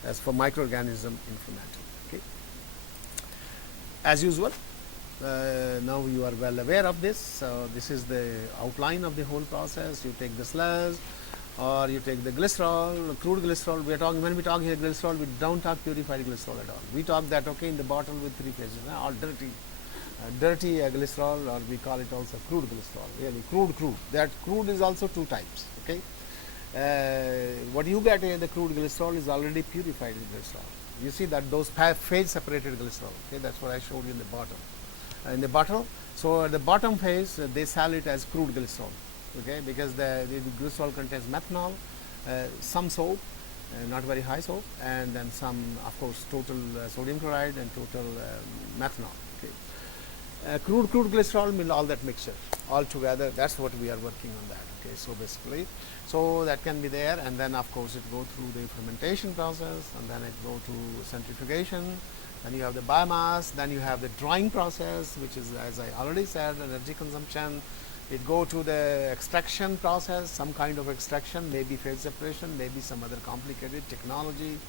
as for microorganism in fermenting. Okay. As usual, now you are well aware of this. So this is the outline of the whole process. You take the sludge, or you take the glycerol, crude glycerol. We are talking, when we talk here glycerol, we don't talk purified glycerol at all. We talk that, okay, in the bottle with 3 phases, all dirty glycerol, or we call it also crude glycerol. Really, crude. That crude is also 2 types. Okay, what you get in the crude glycerol is already purified glycerol. You see that those phase separated glycerol. Okay, that's what I showed you in the bottom. In the bottle, so at the bottom phase, they sell it as crude glycerol. Okay, because the glycerol contains methanol, some soap, not very high soap, and then some, of course, total sodium chloride and total methanol. Okay. Crude glycerol means all that mixture all together. That's what we are working on that. Okay, so basically, so that can be there, and then of course it go through the fermentation process, and then it go to centrifugation. Then you have the biomass. Then you have the drying process, which is, as I already said, energy consumption. It go to the extraction process, some kind of extraction, maybe phase separation, maybe some other complicated technology.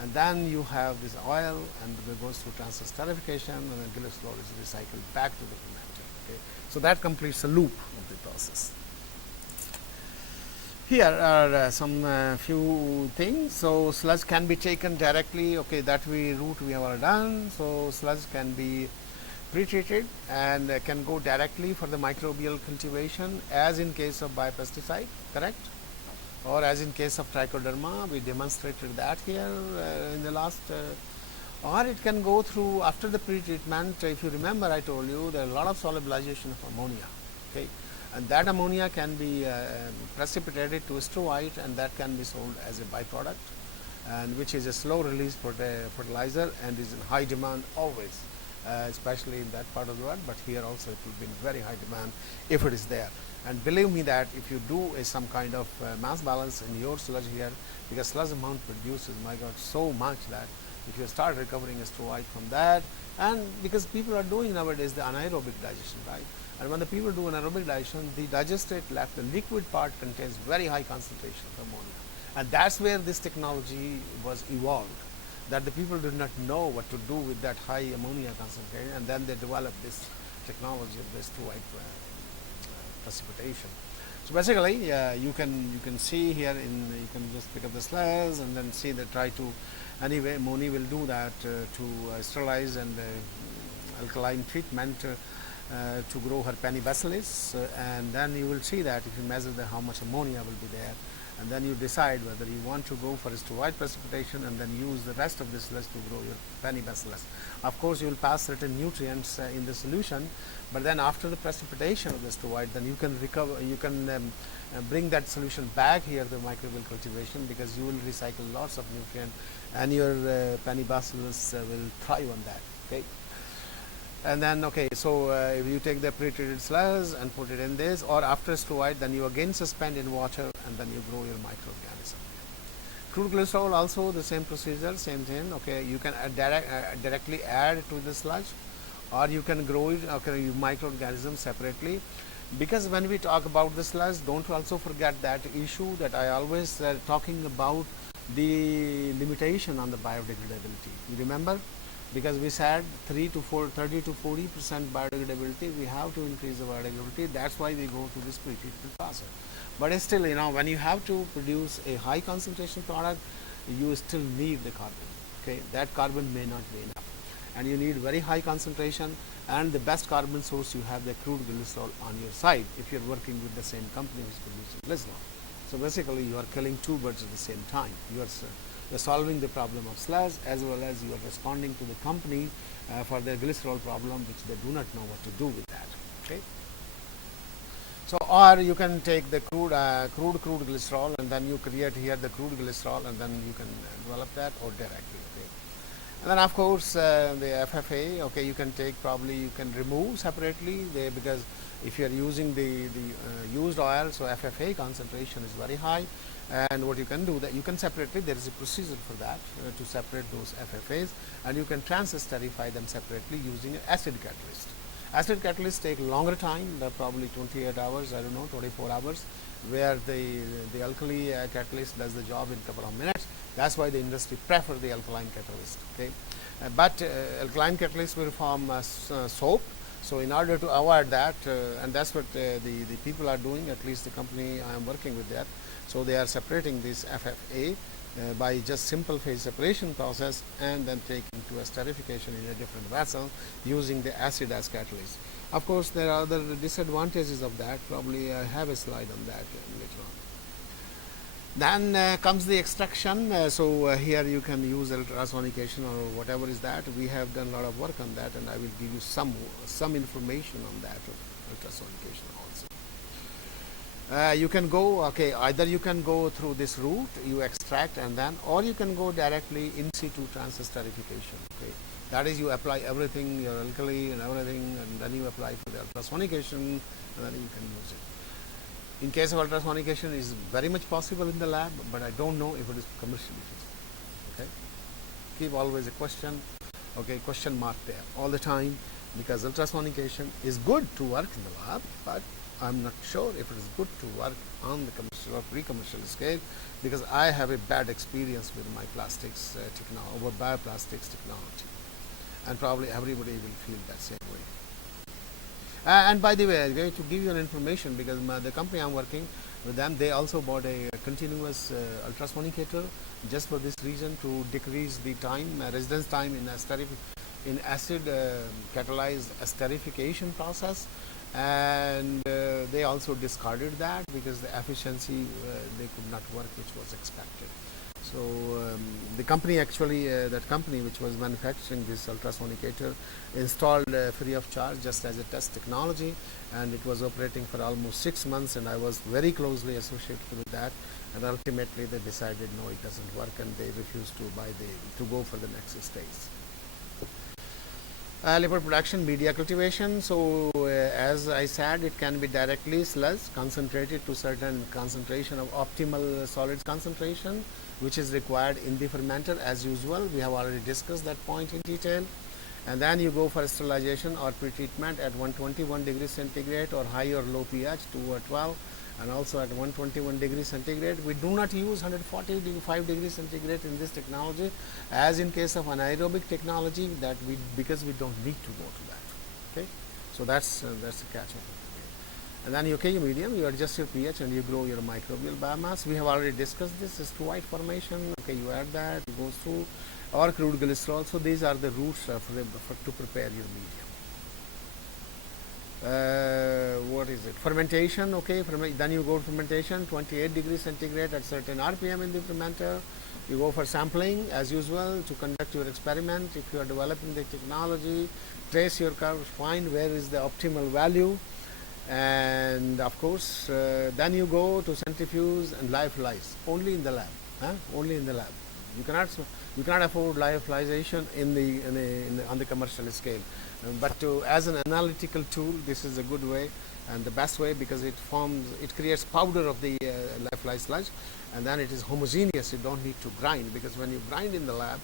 And then you have this oil, and it goes through transesterification, and then glycerol is recycled back to the fermenter. Okay, so that completes the loop of the process. Here are some few things. So sludge can be taken directly. Okay, that route we have already done. So sludge can be pre-treated and can go directly for the microbial cultivation, as in case of biopesticide, correct? Or as in case of trichoderma, we demonstrated that here in the last or it can go through after the pretreatment. If you remember, I told you there are a lot of solubilization of ammonia, okay, and that ammonia can be precipitated to ester white, and that can be sold as a byproduct, and which is a slow release fertilizer and is in high demand always, especially in that part of the world, but here also it will be in very high demand if it is there. And believe me that if you do some kind of mass balance in your sludge here, because sludge amount produces, my God, so much that if you start recovering ester white from that, and because people are doing nowadays the anaerobic digestion, right? And when the people do anaerobic digestion, the digestate left, the liquid part contains very high concentration of ammonia. And that's where this technology was evolved, that the people did not know what to do with that high ammonia concentration, and then they developed this technology of this white precipitation. So basically, you can see here you can just pick up the sludge and then see that try to anyway. Moni will do that to sterilize and alkaline treatment to grow her Penibacillus, and then you will see that if you measure how much ammonia will be there, and then you decide whether you want to go for ester white precipitation and then use the rest of the sludge to grow your Penibacillus. Of course, you will pass certain nutrients in the solution, but then after the precipitation of the ester white, then you can recover, you can bring that solution back here to microbial cultivation, because you will recycle lots of nutrient, and your Penibacillus will thrive on that. Okay. And then so if you take the pre-treated sludge and put it in this, or after ester white, then you again suspend in water and then you grow your microorganism. Crude glycerol also the same procedure, same thing. Okay, you can directly add to the sludge, or you can grow it, your microorganism separately. Because when we talk about the sludge, don't also forget that issue that I always talking about, the limitation on the biodegradability. You remember? Because we said 30 to 40% biodegradability, we have to increase the biodegradability. That's why we go to this pretreatment process. But still, when you have to produce a high concentration product, you still need the carbon. Okay, that carbon may not be enough, and you need very high concentration. And the best carbon source, you have the crude glycerol on your side if you're working with the same company which is producing glycerol. So basically, you are killing two birds at the same time. You are solving the problem of sludge, as well as you are responding to the company for their glycerol problem, which they do not know what to do with that. Okay. So, or you can take the crude glycerol, and then you create here the crude glycerol, and then you can develop that, or directly. Okay. And then of course the FFA. Okay, you can take, probably you can remove separately because if you are using the used oil, so FFA concentration is very high. And what you can do, that you can separately, there is a procedure for that to separate those FFAs, and you can trans-esterify them separately using an acid catalyst. Acid catalysts take longer time, probably 28 hours, I don't know, 24 hours, where the alkali catalyst does the job in a couple of minutes. That's why the industry prefer the alkaline catalyst. Okay, but alkaline catalyst will form soap. So in order to avoid that, and that's what the people are doing, at least the company I am working with that. So they are separating this FFA by just simple phase separation process, and then taking to esterification in a different vessel using the acid as catalyst. Of course, there are other disadvantages of that. Probably I have a slide on that later on. Then comes the extraction. Here you can use ultrasonication or whatever is that. We have done a lot of work on that, and I will give you some information on that of ultrasonication also. You can go, either you can go through this route, you extract, and then, or you can go directly in situ trans-esterification. Okay, that is, you apply everything, your alkali and everything, and then you apply for the ultrasonication, and then you can use it. In case of ultrasonication, it is very much possible in the lab, but I don't know if it is commercially feasible. Okay, keep always a question mark there all the time, because ultrasonication is good to work in the lab, but I'm not sure if it is good to work on the commercial or pre-commercial scale, because I have a bad experience with my plastics technology, over bioplastics technology, and probably everybody will feel that same way. And by the way, I'm going to give you an information, because the company I'm working with them, they also bought a continuous ultrasonicator just for this reason, to decrease the time, residence time in acid catalyzed esterification process. And they also discarded that because the efficiency they could not work which was expected. So the company actually, that company which was manufacturing this ultrasonicator installed free of charge just as a test technology, and it was operating for almost 6 months, and I was very closely associated with that, and ultimately they decided no, it doesn't work, and they refused to go for the next stage. Lipid production, media cultivation. So as I said, it can be directly sludge concentrated to certain concentration of optimal solids concentration, which is required in the fermenter as usual. We have already discussed that point in detail. And then you go for sterilization or pretreatment at 121 degrees centigrade or high or low pH 2 or 12, and also at 121 degrees centigrade. We do not use 145 degrees centigrade in this technology, as in case of anaerobic technology, that because we don't need to go to that. Okay, so that's the catch of it. And then you medium, you adjust your pH and you grow your microbial biomass. We have already discussed this. Is white formation. Okay, you add that, it goes through, or crude glycerol. So these are the routes to prepare your medium. What is it? Fermentation. Okay, then you go to fermentation, 28 degrees centigrade at certain RPM in the fermenter. You go for sampling as usual to conduct your experiment. If you are developing the technology, trace your curves, find where is the optimal value, and of course then you go to centrifuge and lyophilize only in the lab. Only in the lab. You cannot afford lyophilization on the commercial scale. But as an analytical tool, this is a good way and the best way, because it creates powder of the lyophilized sludge, and then it is homogeneous. You don't need to grind, because when you grind in the lab,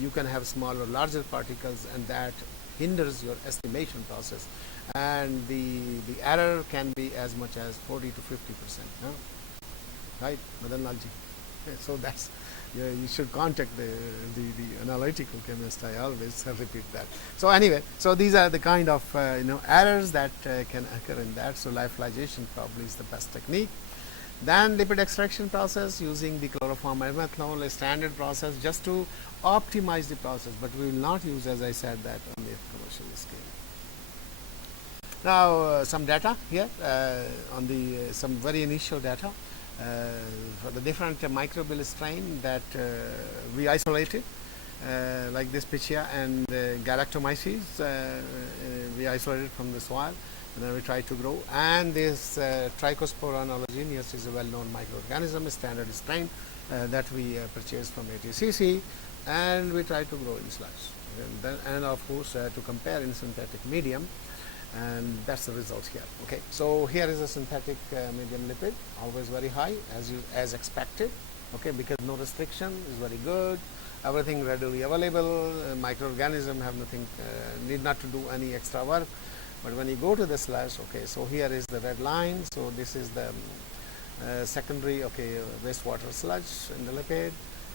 you can have smaller, larger particles, and that hinders your estimation process, and the error can be as much as 40 to 50%. Right, Madan Lalji? So that's, you should contact the analytical chemist. I always repeat that. So anyway, so these are the kind of errors that can occur in that. So lyophilization probably is the best technique. Then lipid extraction process using the chloroform methanol, a standard process just to optimize the process, but we will not use, as I said, that on the commercial scale. Now some data here on the some very initial data for the different microbial strain that we isolated, like this Pichia and Galactomyces, we isolated from the soil, and then we tried to grow. And this Trichospora allergenius is a well-known microorganism, a standard strain that we purchased from ATCC, and we tried to grow in sludge. And of course, to compare in synthetic medium, and that's the result here. Okay, so here is a synthetic medium lipid, always very high as expected. Okay, because no restriction, is very good, everything readily available, microorganism have nothing, need not to do any extra work. But when you go to the sludge, okay, so here is the red line. So this is the secondary, okay, wastewater sludge in the lipid,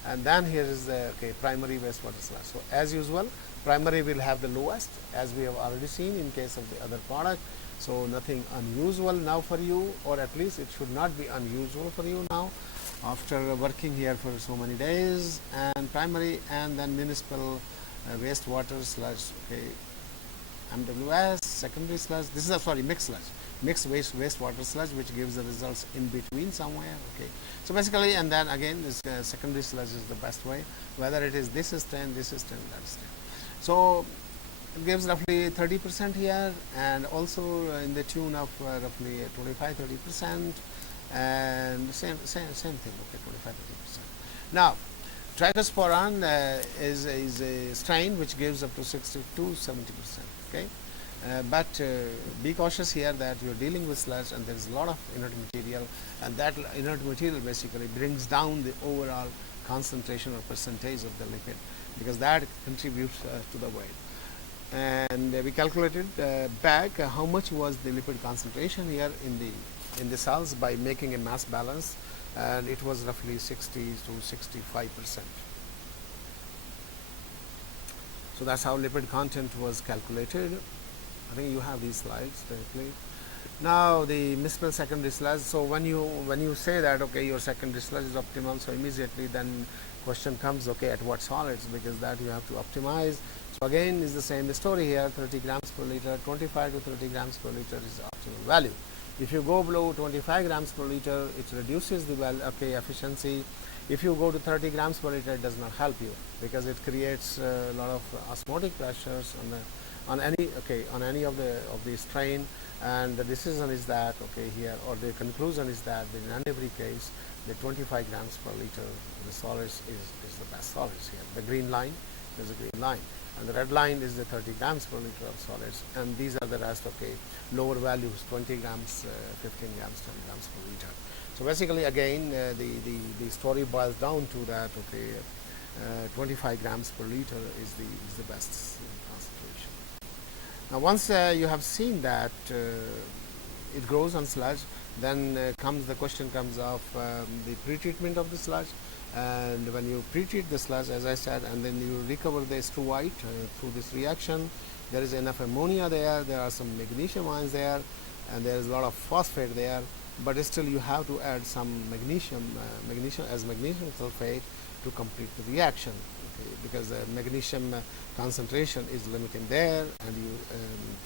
and then here is the primary wastewater sludge. So as usual, primary will have the lowest, as we have already seen in case of the other product. So nothing unusual now for you, or at least it should not be unusual for you now after working here for so many days. And primary, and then municipal wastewater sludge, okay, MWS, secondary sludge. This is mixed sludge, mixed wastewater sludge, which gives the results in between somewhere. Okay, so basically, and then again, this secondary sludge is the best way, whether it is this strain, that strain. So it gives roughly 30% here, and also in the tune of roughly 25-30%, and same thing. Okay, 25-30%. Now, Trichosporan is a strain which gives up to 60 to 70%. Okay, but be cautious here that you are dealing with sludge, and there is a lot of inert material, and that inert material basically brings down the overall concentration or percentage of the lipid, because that contributes to the weight. And we calculated back how much was the lipid concentration here in the cells by making a mass balance, and it was roughly 60 to 65%. So that's how lipid content was calculated. I think you have these slides directly. Now the municipal secondary sludge. So when you say that, okay, your secondary sludge is optimal, so immediately then question comes, okay, at what solids, because that you have to optimize. So again is the same story here, 30 grams per liter, 25 to 30 grams per liter is the optimal value. If you go below 25 grams per liter, it reduces the efficiency. If you go to 30 grams per liter, it does not help you because it creates a lot of osmotic pressures on any of the strain, and the decision is that here, or the conclusion is that in every case the 25 grams per liter the solids is the best solids here. The green line is a green line, and the red line is the 30 grams per liter of solids, and these are the rest lower values, 20 grams, 15 grams, 10 grams per liter. So basically again the story boils down to that 25 grams per liter is the best concentration. Now once you have seen that it grows on sludge, then the question comes of the pretreatment of the sludge. And when you pretreat the sludge, as I said, and then you recover the S2 white through this reaction, there is enough ammonia there, there are some magnesium ions there, and there is a lot of phosphate there, but still you have to add some magnesium sulfate to complete the reaction, because the magnesium concentration is limiting there, and you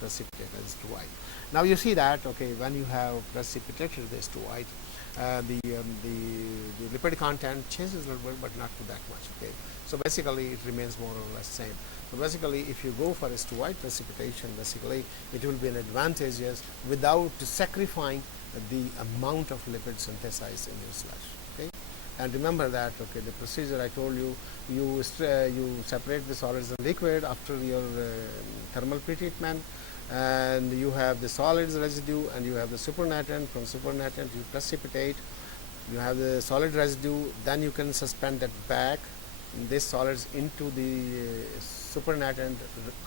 precipitate as S2 white. Now you see that when you have precipitated the S2 white, the lipid content changes a little bit, but not to that much. So basically it remains more or less same. So basically if you go for S2 white precipitation, basically it will be an advantage without sacrificing the amount of lipid synthesized in your sludge. And remember that the procedure I told you, you separate the solids and liquid after your thermal pretreatment, and you have the solids residue and you have the supernatant. From supernatant you precipitate, you have the solid residue, then you can suspend that back, these solids, into the supernatant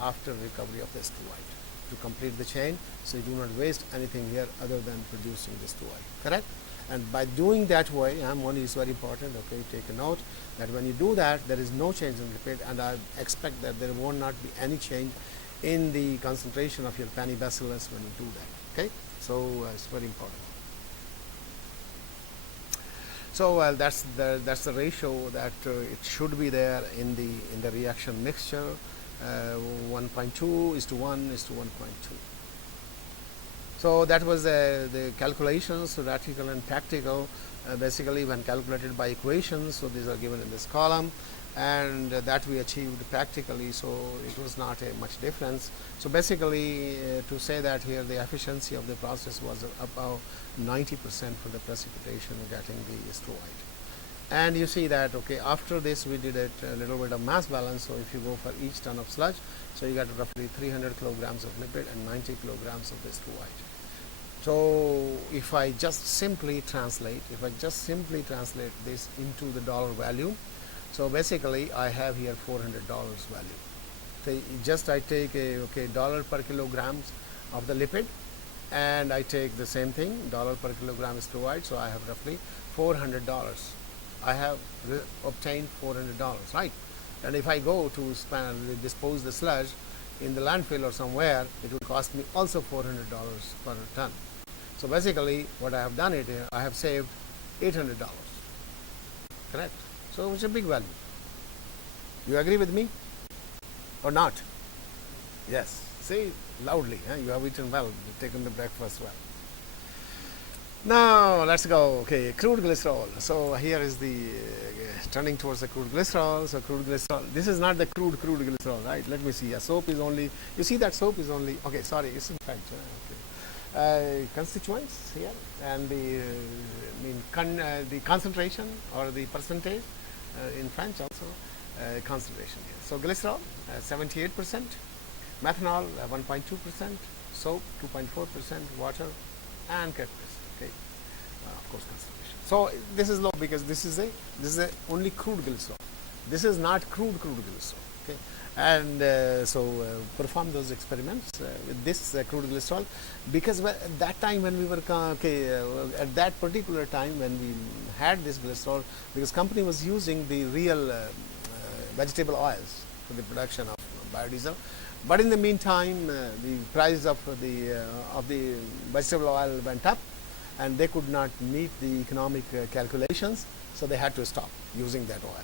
after recovery of the S2 white to complete the chain, so you do not waste anything here other than producing this S2 white, correct? And by doing that way, one is very important, take a note that when you do that, there is no change in lipid, and I expect that there will not be any change in the concentration of your penny bacillus when you do that. So it's very important. So that's the ratio that it should be there in the reaction mixture, 1.2 is to 1 is to 1.2. So that was the calculations, theoretical and practical, basically when calculated by equations. So these are given in this column, and that we achieved practically, so it was not a much difference. So basically to say that here the efficiency of the process was about 90% for the precipitation getting the S2 white. And you see that after this we did a little bit of mass balance. So if you go for each ton of sludge, so you got roughly 300 kilograms of lipid and 90 kilograms of S2 white. So if I just simply translate this into the dollar value, so basically I have here $400 value. So just I take a dollar per kilograms of the lipid, and I take the same thing, dollar per kilogram is S2 white, so I have roughly $400. I have obtained $400, right? And if I go to dispose the sludge in the landfill or somewhere, it will cost me also $400 per ton. So basically what I have done I have saved $800, correct? So it's a big value. You agree with me or not? Yes. Say loudly. You have eaten well, you've taken the breakfast well. Now let's go. Crude glycerol. So here is the turning towards the crude glycerol. So crude glycerol. This is not the crude glycerol, right? Let me see. A soap is only. You see that soap is only. Sorry, it's in French. Constituents here, and the concentration or the percentage in French also concentration here. So glycerol 78%, methanol 1.2%, soap 2.4%, water and catalyst. Of course concentration. So this is low because this is a only crude glycerol. This is not crude glycerol. And perform those experiments with this crude glycerol, because at that time when we were at that particular time when we had this glycerol, because company was using the real vegetable oils for the production of biodiesel, but in the meantime the price of the vegetable oil went up, and they could not meet the economic calculations, so they had to stop using that oil.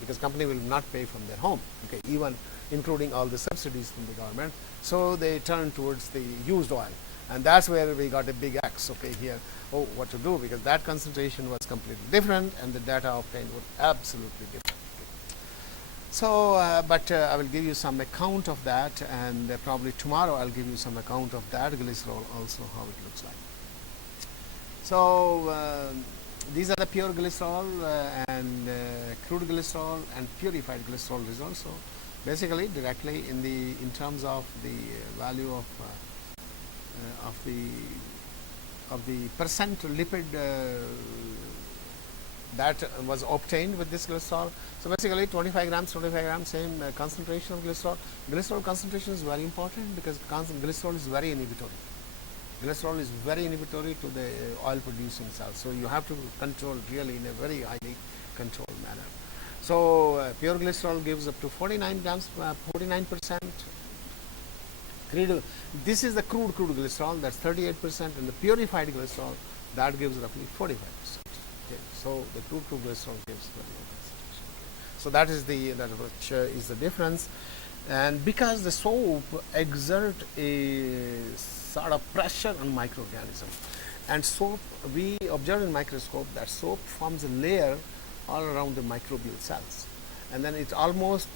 Because company will not pay from their home, even including all the subsidies from the government. So they turned towards the used oil. And that's where we got a big X, okay, here. Oh, what to do, because that concentration was completely different and the data obtained was absolutely different. So, but I will give you some account of that, and probably tomorrow I'll give you some account of that glycerol also, how it looks like. So, these are the pure glycerol and crude glycerol and purified glycerol results. So, basically directly in terms of the value of the percent lipid that was obtained with this glycerol. So, basically 25 grams, same concentration of glycerol. Glycerol concentration is very important because glycerol is very inhibitory. Glycerol is very inhibitory to the oil producing cells. So, you have to control really in a very highly controlled manner. So, pure glycerol gives up to 49 grams, 49%. This is the crude glycerol, that's 38%, and the purified glycerol that gives roughly 45%. Okay. So, the crude glycerol gives very low concentration. Okay. So, that is the difference. And because the soap exert a sort of pressure on microorganism, and soap, we observe in microscope that soap forms a layer all around the microbial cells, and then it almost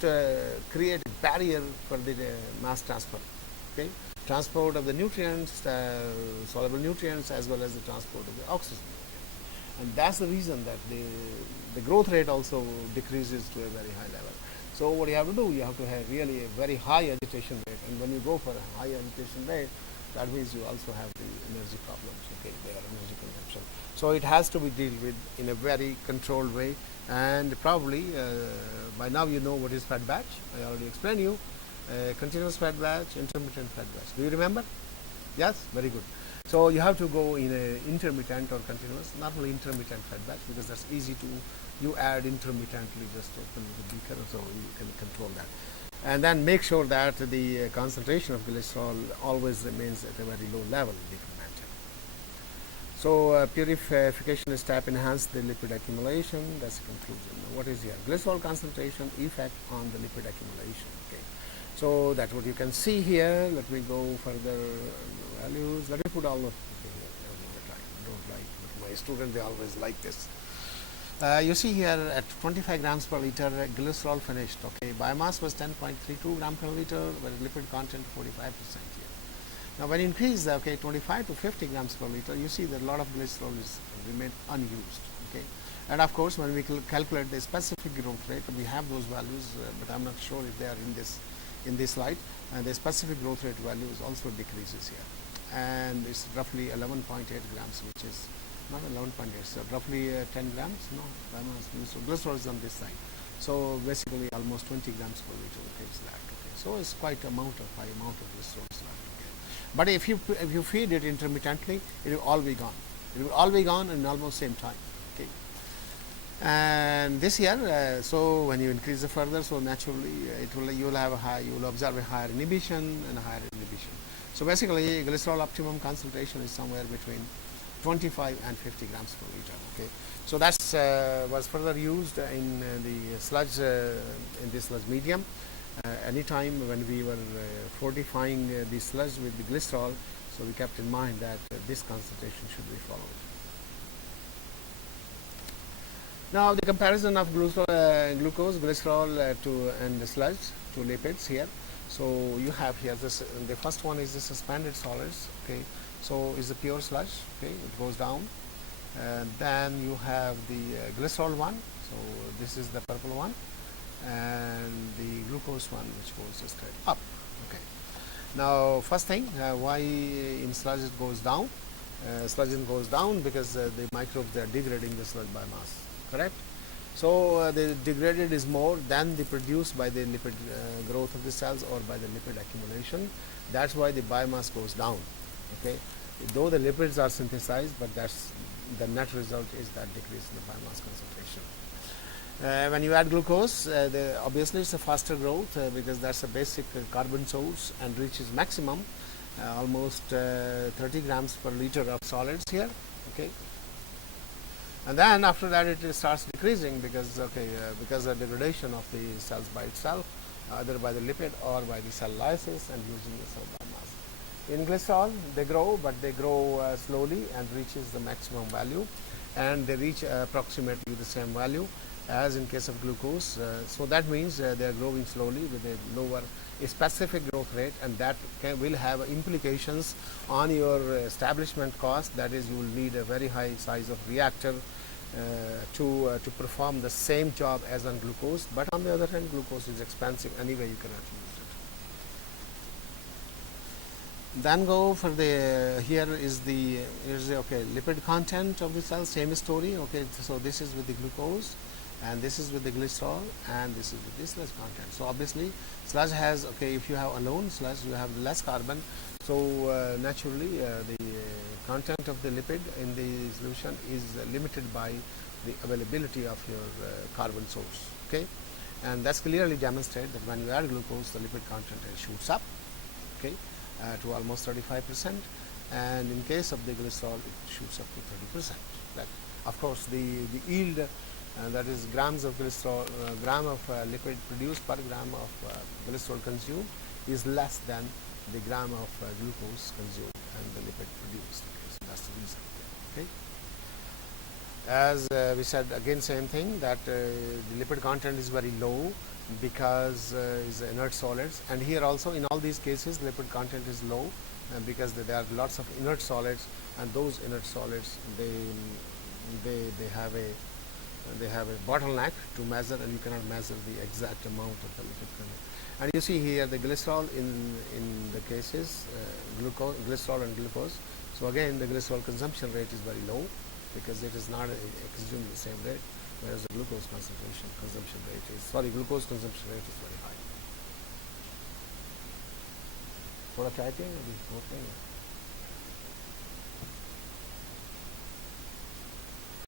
creates a barrier for the mass transfer, okay, transport of the nutrients, soluble nutrients, as well as the transport of the oxygen. And that's the reason that the growth rate also decreases to a very high level. So what you have to do, you have to have really a very high agitation rate, and when you go for a high agitation rate, that means you also have the energy problems, okay, their energy consumption. So it has to be dealt with in a very controlled way, and probably by now you know what is fed batch. I already explained you, continuous fed batch, intermittent fed batch. Do you remember? Yes, very good. So you have to go in a intermittent or continuous, normally intermittent fed batch, because that's easy to, you add intermittently, just open the beaker, so you can control that. And then make sure that the concentration of glycerol always remains at a very low level in the fermenter. So purification step enhance the lipid accumulation. That's the conclusion. Now, what is here? Glycerol concentration effect on the lipid accumulation. Okay. So that's what you can see here. Let me go further values. Let me put all of here. I don't like, but my students, they always like this. You see here at 25 grams per liter glycerol finished, okay, biomass was 10.32 gram per liter, but lipid content 45% here. Now when you increase, okay, 25 to 50 grams per liter, you see that a lot of glycerol is remain unused, okay. And of course, when we calculate the specific growth rate, we have those values, but I'm not sure if they are in this slide, and the specific growth rate value is also decreases here, and it's roughly 11.8 grams, which is not 11.8, so roughly 10 grams, no, so glycerol is on this side. So basically almost 20 grams per liter, okay, is left, okay. So it's quite high amount of glycerol is left, okay. But if you feed it intermittently, it will all be gone. It will all be gone in almost same time, okay. And this year, so when you increase it further, so naturally you will observe a higher inhibition and a higher inhibition. So basically, glycerol optimum concentration is somewhere between 25 and 50 grams per liter. Okay, so that's was further used in the sludge in this sludge medium. Anytime when we were fortifying the sludge with the glycerol, so we kept in mind that this concentration should be followed. Now the comparison of glucose, glycerol and the sludge to lipids here. So you have here this. The first one is the suspended solids. Okay. So is the pure sludge, okay, it goes down. Then you have the glycerol one, so this is the purple one, and the glucose one, which goes straight up. Okay. Now first thing, why in sludge it goes down? Sludge goes down because the microbes, they are degrading the sludge biomass, correct? So the degraded is more than the produced by the lipid growth of the cells or by the lipid accumulation. That's why the biomass goes down. Okay, though the lipids are synthesized, but that's the net result is that decrease in the biomass concentration. When you add glucose, obviously it's a faster growth because that's a basic carbon source and reaches maximum almost 30 grams per liter of solids here. Okay, and then after that it starts decreasing because because of degradation of the cells by itself, either by the lipid or by the cell lysis and using the cell biomass. In glycerol, they grow, but they grow slowly and reaches the maximum value, and they reach approximately the same value as in case of glucose. So that means they are growing slowly with a lower a specific growth rate, and that will have implications on your establishment cost. That is, you will need a very high size of reactor to perform the same job as on glucose. But on the other hand, glucose is expensive anyway, you cannot use it. Then go for the here is the okay, lipid content of the cell, same story. Okay, so this is with the glucose, and this is with the glycerol, and this is with the sludge content. So obviously sludge has, okay, if you have alone sludge, you have less carbon, so naturally the content of the lipid in the solution is limited by the availability of your carbon source. Okay, and that's clearly demonstrated that when you add glucose, the lipid content shoots up, okay, to almost 35%, and in case of the glycerol, it shoots up to 30%. That, of course, the yield, that is grams of glycerol, gram of lipid produced per gram of glycerol consumed, is less than the gram of glucose consumed and the lipid produced. Okay, so that's the reason. Okay. As we said, again, same thing, that the lipid content is very low because is inert solids, and here also in all these cases lipid content is low because there are lots of inert solids, and those inert solids they have a bottleneck to measure, and you cannot measure the exact amount of the lipid content. And you see here the glycerol in the cases glycerol and glucose. So again, the glycerol consumption rate is very low because it is not consumed at the same rate, whereas the glucose consumption rate is very high. थोड़ा चाय पिएंगे अभी?